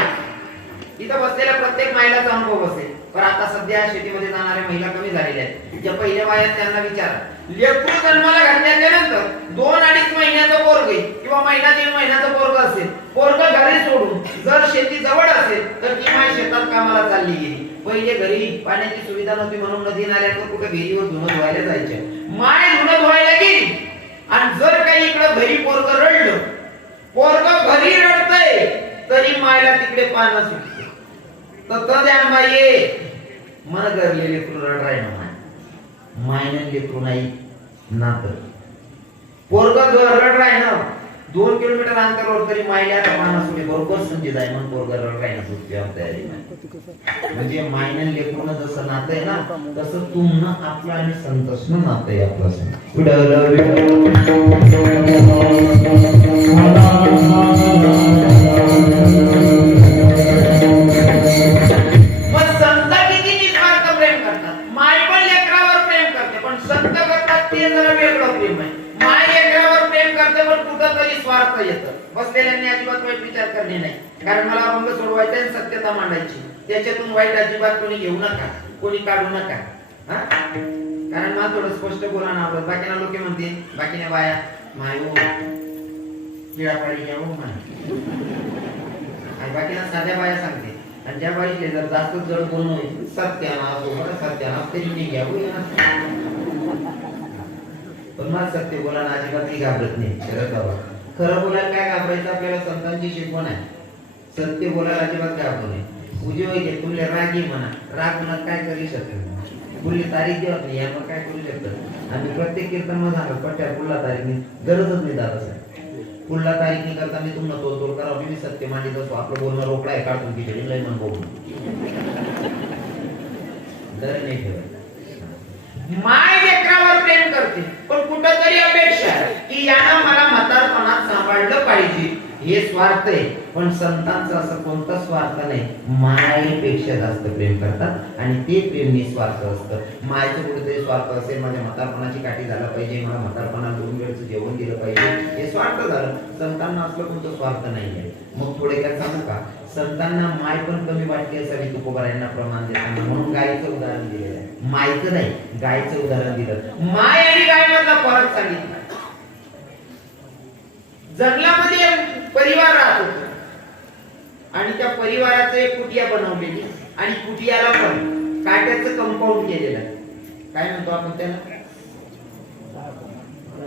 इथं बसलेल्या प्रत्येक मायलाचा अनुभव असेल. पण आता सध्या शेतीमध्ये जाणाऱ्या महिला कमी झालेल्या आहेत. ज्या पहिल्या वयात त्यांना विचारा लेकरू जन्माला घातल्याच्या नंतर 2-2.5 महिन्याचं पोरग किंवा महिना 1.5 महिन्याचं पोरग असेल पोरग घरी सोडून जर शेती जवळ असेल तर ती माय शेतात कामाला चालली गेली. पहिले घरी पाण्याची सुविधा नव्हती म्हणून नदी नाल्यावर कुठे विहिरीवर धुणं धुवायला जायचे. माय धुणं धुवायला गेली आणि जर काही इकडं घरी पोरग रडलं पोरग घरी रडतंय तरी मायला तिकडे पानं सुटते. तर ध्यान बाई मन गरलेले रड राही ना मायनं लेकरू नाही नातं पोरग रड राही ना 2 किलोमीटर अंतरावर तरी मायला आता पाना सुटे बरोबर समजत आहे मग पोरग रड राही ना सुटते तयारी नाही. म्हणजे मायनं लेकरून जसं नातं आहे ना तसं तुमनं आपलं आणि संतोषनं नातं आहे आपलं. बसलेल्यांनी अजिबात वाईट विचार करणे नाही. कारण मला अभंग सोडवायचा आणि सत्यता मांडायची. त्याच्यातून वाईट अजिबात कोणी घेऊ नका कोणी काढू नका. कारण मला थोडं स्पष्ट बोला ना आवडत. बाकीना लोक म्हणते बाकीने बाया माय किळापाडी घ्या माय आणि बाकीना साध्या बाया सांगते. आणि ज्या बाईले जर जास्त जड बोलून होईल सत्याना तरी मी घ्या. पण मला सत्य बोला ना अजिबात घाबरत नाही. शरद बाबा खरं बोलायला काय घाबरायचं आपल्याला संतांची शिकवण आहे. सत्य बोलायला अजिबात घाबरू नये. उजे होईल तुमले रागी म्हणा राग म्हणा काय करू शकत पुढली तारीख देत नाही यावर काय करू शकतात. आणि प्रत्येक कीर्तन मध्ये सांगत पट्ट्या पुढला तारीख गरजच नाही दादा साहेब. पुढला तारीख नाही करता मी तुम्हाला तोड करा मी सत्य मांडित असतो. आपलं बोलणं रोकडा आहे काढून तिथे लय मन बघून दर नाही ठेवत. माय लेकरावर प्रेम करते पण कुठंतरी अपेक्षा की यानं मला म्हातारपणात सांभाळलं पाहिजे. हे स्वार्थ आहे, पण संतांचं असं कोणता स्वार्थ नाही. मायेपेक्षा जास्त प्रेम करतात आणि ते प्रेम निस्वार्थ असतं. मायेचं कुठेतरी स्वार्थ असेल, माझ्या म्हातारपणाची काठी झाला पाहिजे, मला म्हातारपणा 2 वेळचं जेवण दिलं पाहिजे, हे स्वार्थ झालं. संतांना असलं कोणतं स्वार्थ नाहीये. मग थोडक्यात सांगू का, संतांना माय पण कमी वाटते असावी तुकोबारायांना प्रमाण देताना, म्हणून गायीचं उदाहरण दिलेलं आहे. मायचं नाही, गायचं उदाहरण दिलं. माय आणि गाय मधला फरक सांगितला. जंगलामध्ये परिवार राहत होता आणि त्या परिवाराचं एक कुटिया बनवलेली आणि कुटियाला पण काट्याचं कंपाऊंड केलेलं आहे. काय म्हणतो आपण त्याला?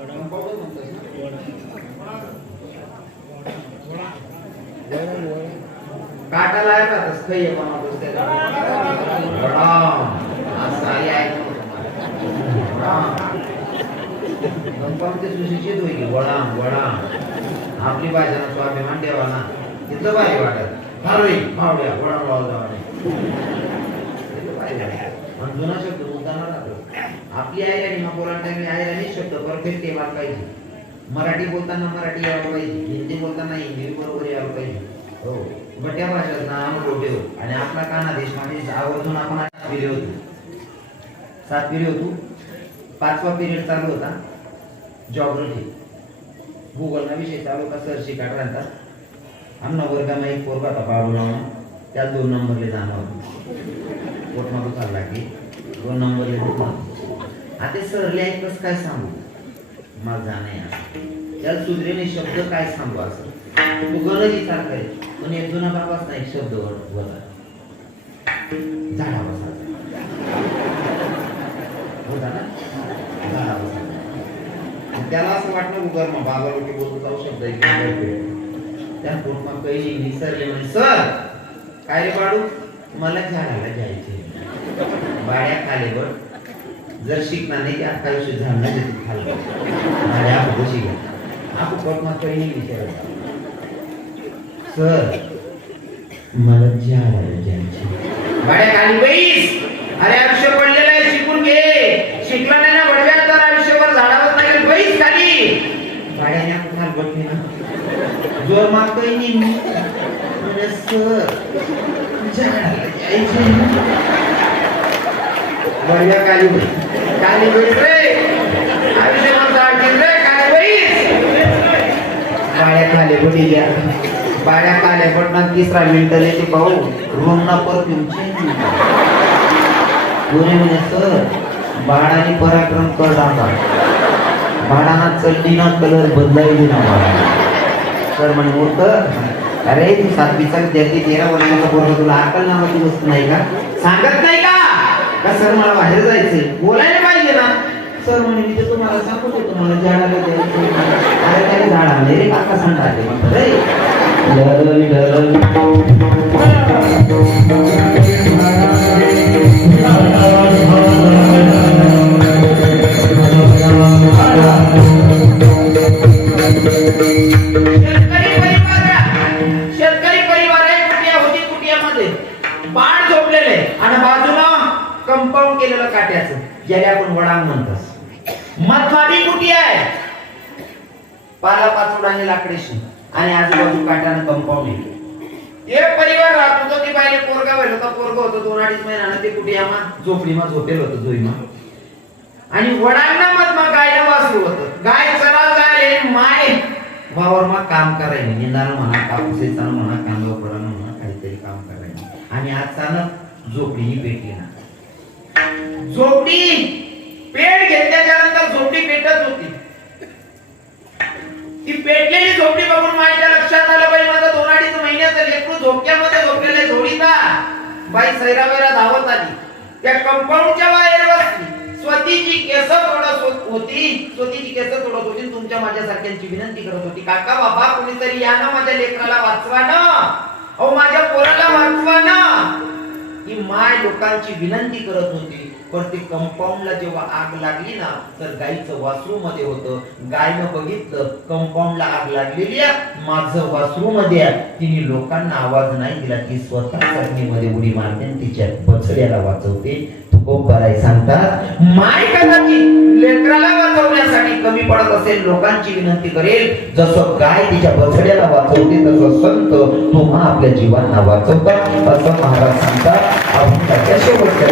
कंपाऊंड म्हणतो ना. काटा लायक राहतस खय बनवतोस त्याला. असं आहे कंपाऊंडचे सुशिक्षित होई की वळा आपली बाजारात स्वाभिमान ठेवा ना, तिथलं भारी वाटत. फारोई मावड्या वळा पण जुना शब्द बोलताना राहतो. आपली आयराणी बोलांना आयराणी शब्द परफेक्ट यायला पाहिजे. मराठी बोलताना मराठी यायला पाहिजे, हिंदी बोलताना हिंदी बरोबर यायला पाहिजे. हो, बट्या भाषेत ना आम्ही होतो आणि आपला कानादेशमध्ये आवर्जून आपण 8 पिढी होतो, 7 पिढी होतो. 5वा पिरियड चालू होता जॉग्राफी, भूगोलना विषय चालू होता. सर शिकाट राहतात. आमना वर्गामध्ये एक पोरगा होता बाळू नाव, त्या 2 नंबरले जाणार होतो. पोटमा दुखायला लागली, 2 नंबरले दुखा. आता सरले ऐकच काय सांगू, मला जाणे त्याला सुधरेने शब्द काय सांगू असं तू गरज विचार करे. पण एक जुना बाबाच नाही शब्द बोला झाडा बसायचा होता ना, झाडा बसायचा. त्याला असं वाटलं उगर मग बाबा लोक बोलतो जाऊ शब्द त्या पोटमा काही विसरले म्हणजे सर काय रे बाळू, मला झाडाला जायचे. बाड्या खाले बघ, जर शिकणार नाही की आता आयुष्य झालं देते खाल्लं बाड्या आपण शिकत आपण पोटमा काही नाही विचारत. सर मला झाडाला जायचे. बाड्या खाली बैस, अरे आयुष्य पडलेलं आहे, शिकून घे. शिकला नाही ना बडव्या तर आयुष्यभर झाडावर नाही बैस खाली. बाड्याने आपण बघली ना जोर मागतोय नाही सर झाडाला जायचे. बढिया काली बैस रे, आयुष्यभर झाडतील रे काली बैस. बाड्या खाले बडी द्या, बाड्या काले पटना 3रा मिनिट लेते पाहू रूम ना परफ्यूम कोणी म्हणे सर बाळाने पराक्रम कर टाका, बाळाना चड्डी ना कलर बदलायली ना बाळा. सर म्हणे मूर्ख, अरे तू 7वीचा विद्यार्थी 13 वर्षाचा पोरगा, तुला अक्कल नावाची वस्तू नाही का? सांगत नाही का सर मला बाहेर जायचंय, बोलायला पाहिजे ना. सर म्हणे मी तर तुम्हाला सांगत होतो मला झाडाला जायचं. अरे त्याने झाड आणले रे काका सांगते म्हणतो रे. शेतकरी परिवार आहे, कुटिया होती. कुटियामध्ये बाण झोपलेले आणि बाजूला कंपाऊंड केलेलं काट्याचं, ज्याला आपण वडांग म्हणतात. मधमादी कुटिया आहे, पाला पाचोडाने लाकडेशी आणि आजूबाजू काट्यानं कंपाऊंड आहे. एक परिवार राहत होतो, ती बाईले पोरगा व्हायला होता. पोरगा होतं 2-2.5 महिन्यानं ते कुटियामा झोपडीमा झोपेल होतं जोईमा. आणि वडांना मधमा गायला वासरू होतं. गाय चरा जायले माय वावरमा काम करायला, निंदानं म्हणा, कापूसेचानं म्हणा, कांदा पडानं म्हणा, काहीतरी काम करायला. आणि अचानक झोपडीही पेटली ना. झोपडी पेट घेतल्याच्या नंतर झोपडी पेटत होती. ती पेटलेली झोपडी बघून माझ्या लक्षात आलं, बाई माझा 2-2.5 महिन्याचं लेकरू झोपड्यामध्ये झोपलेले जोडीला. बाई सैरावैरा धावत आली, त्या कंपाऊंडच्या बाहेर बसली. स्वतःची केस तोडत होती. तुमच्या माझ्यासारख्यांची विनंती करत होती, काका बाबा कोणीतरी या ना, माझ्या लेकराला वाचवा ना, अहो माझ्या पोराला वाचवा ना. ही माय लोकांची विनंती करत होती. पण ते कंपाऊंडला जेव्हा आग लागली ना, तर गाईचं वासरू मध्ये होतं. गायनं बघितलं कंपाऊंडला आग लागलेली आहे, माझं वासरू मध्ये आहे. तिने लोकांना आवाज नाही दिला, ती स्वतः अग्नीमध्ये उडी मारते आणि तिच्या बछड्याला वाचवते. तुकोबाराय सांगतात, माय कदाचित लेकराला वाचवण्यासाठी कमी पडत असेल लोकांची विनंती करेल, जसं गाय तिच्या बछड्याला वाचवते तसं संत तुम्हा आपल्या जीवांना वाचवतात असं महाराज सांगतात. आपण त्याच्या शेवटच्या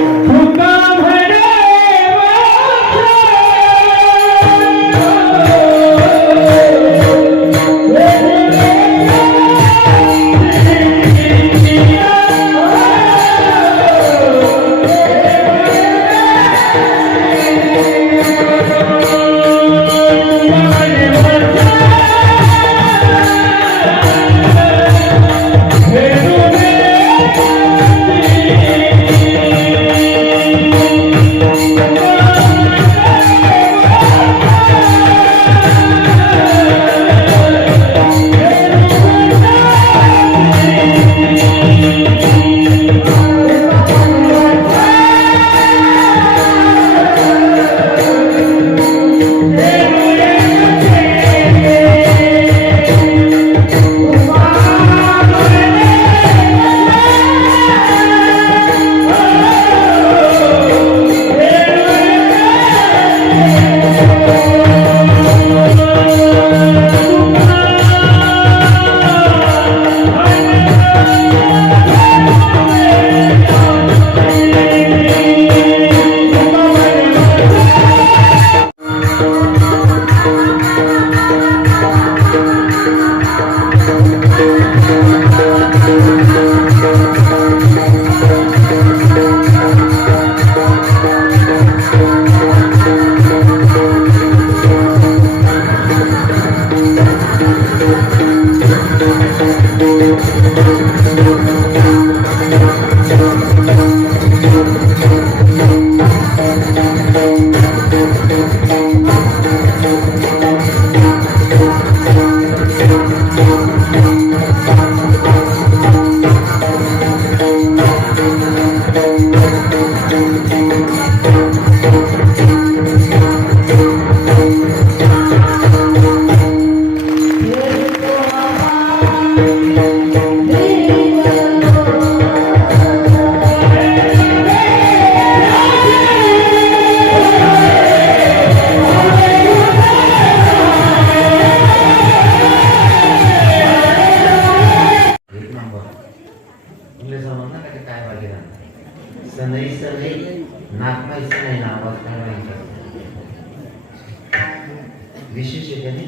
विशेष आहे का नाही?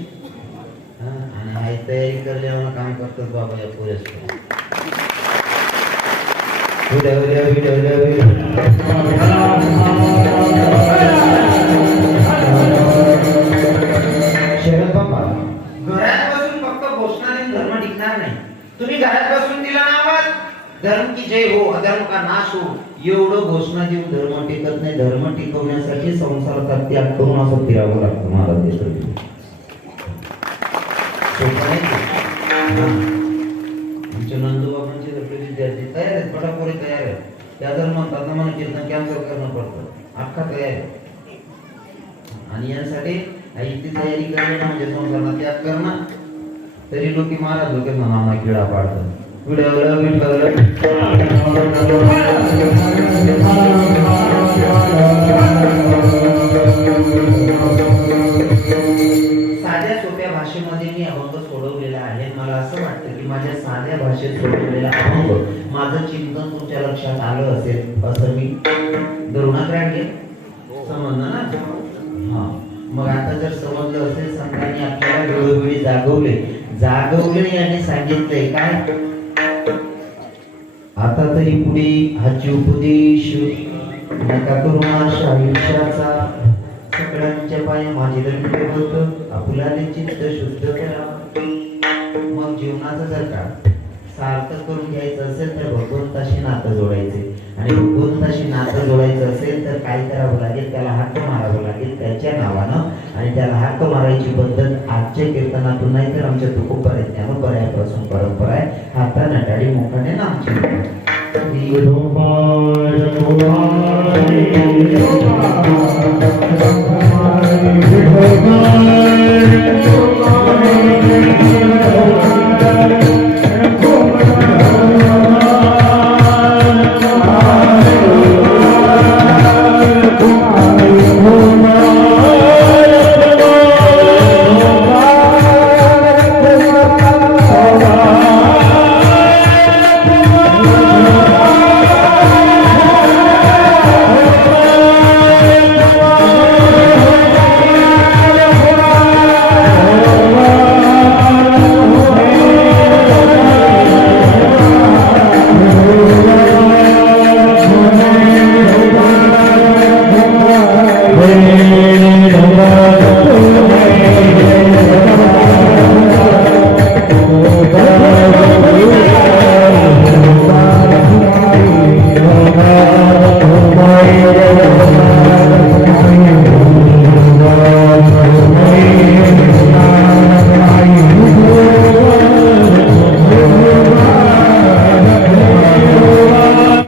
आणि हाय तयारी करल्यावर काम करतात बाबा या पुरेस शरद बाबा घरात बसून फक्त घोषणा देऊन धर्म टिकणार नाही. तुम्ही घरात बसून दिला ना आवाज धर्म की जय हो अधर्म का नाश हो एवढं घोषणा देऊन धर्म टिकत नाही. धर्म टिकवण्यासाठी संसाराचा त्याग करून असं फिरावं लागतं महाराज देतो. आमच्या नंदूबाबांचे विद्यार्थी तयार आहेत, पटापोरी तयार आहेत. त्या जर म्हणतात ना मला कीर्तन कॅन्सल करणं पडतं अख्खा तयार आहे. आणि यासाठी इथे तयारी करणं म्हणजे संसाराचा त्याग करणं. तरी लोक महाराज लोक नाना किडा पाडतात. साध्या सोप्या भाषेमध्ये मी अभंग सोडवलेला आहे. मला असं वाटतं की माझ्या साध्या भाषेत सोडवलेला अभंग माझं चिंतन तुमच्या लक्षात आलं असेल असं मी धरुणाग्राह्य समजलं ना. हा मग आता जर समजलं असेल संतांनी आपल्याला वेळोवेळी जागवले आणि सांगितलंय काय आता तरी पुढे हाची उपदेश नका करू आशा आयुष्याचा सगळ्यांच्या पाय माझे दंड होत आपुलाले चित्त शुद्ध करा. मग जीवनाचं जर का सार्थक करून घ्यायचं असेल तर भगवंताशी नातं जोडायचे. आणि भगवंताशी नातं जोडायचं असेल तर काय करावं लागेल, त्याला हाक मारावं लागेल त्याच्या नावानं. आणि त्याला हाक मारायची पद्धत आजच्या कीर्तनातून नाही तर आमच्या तुकोबर आहे ज्ञानोबर आहे पासून परंपरा आहे. हाता नटाडी मुखाने नामची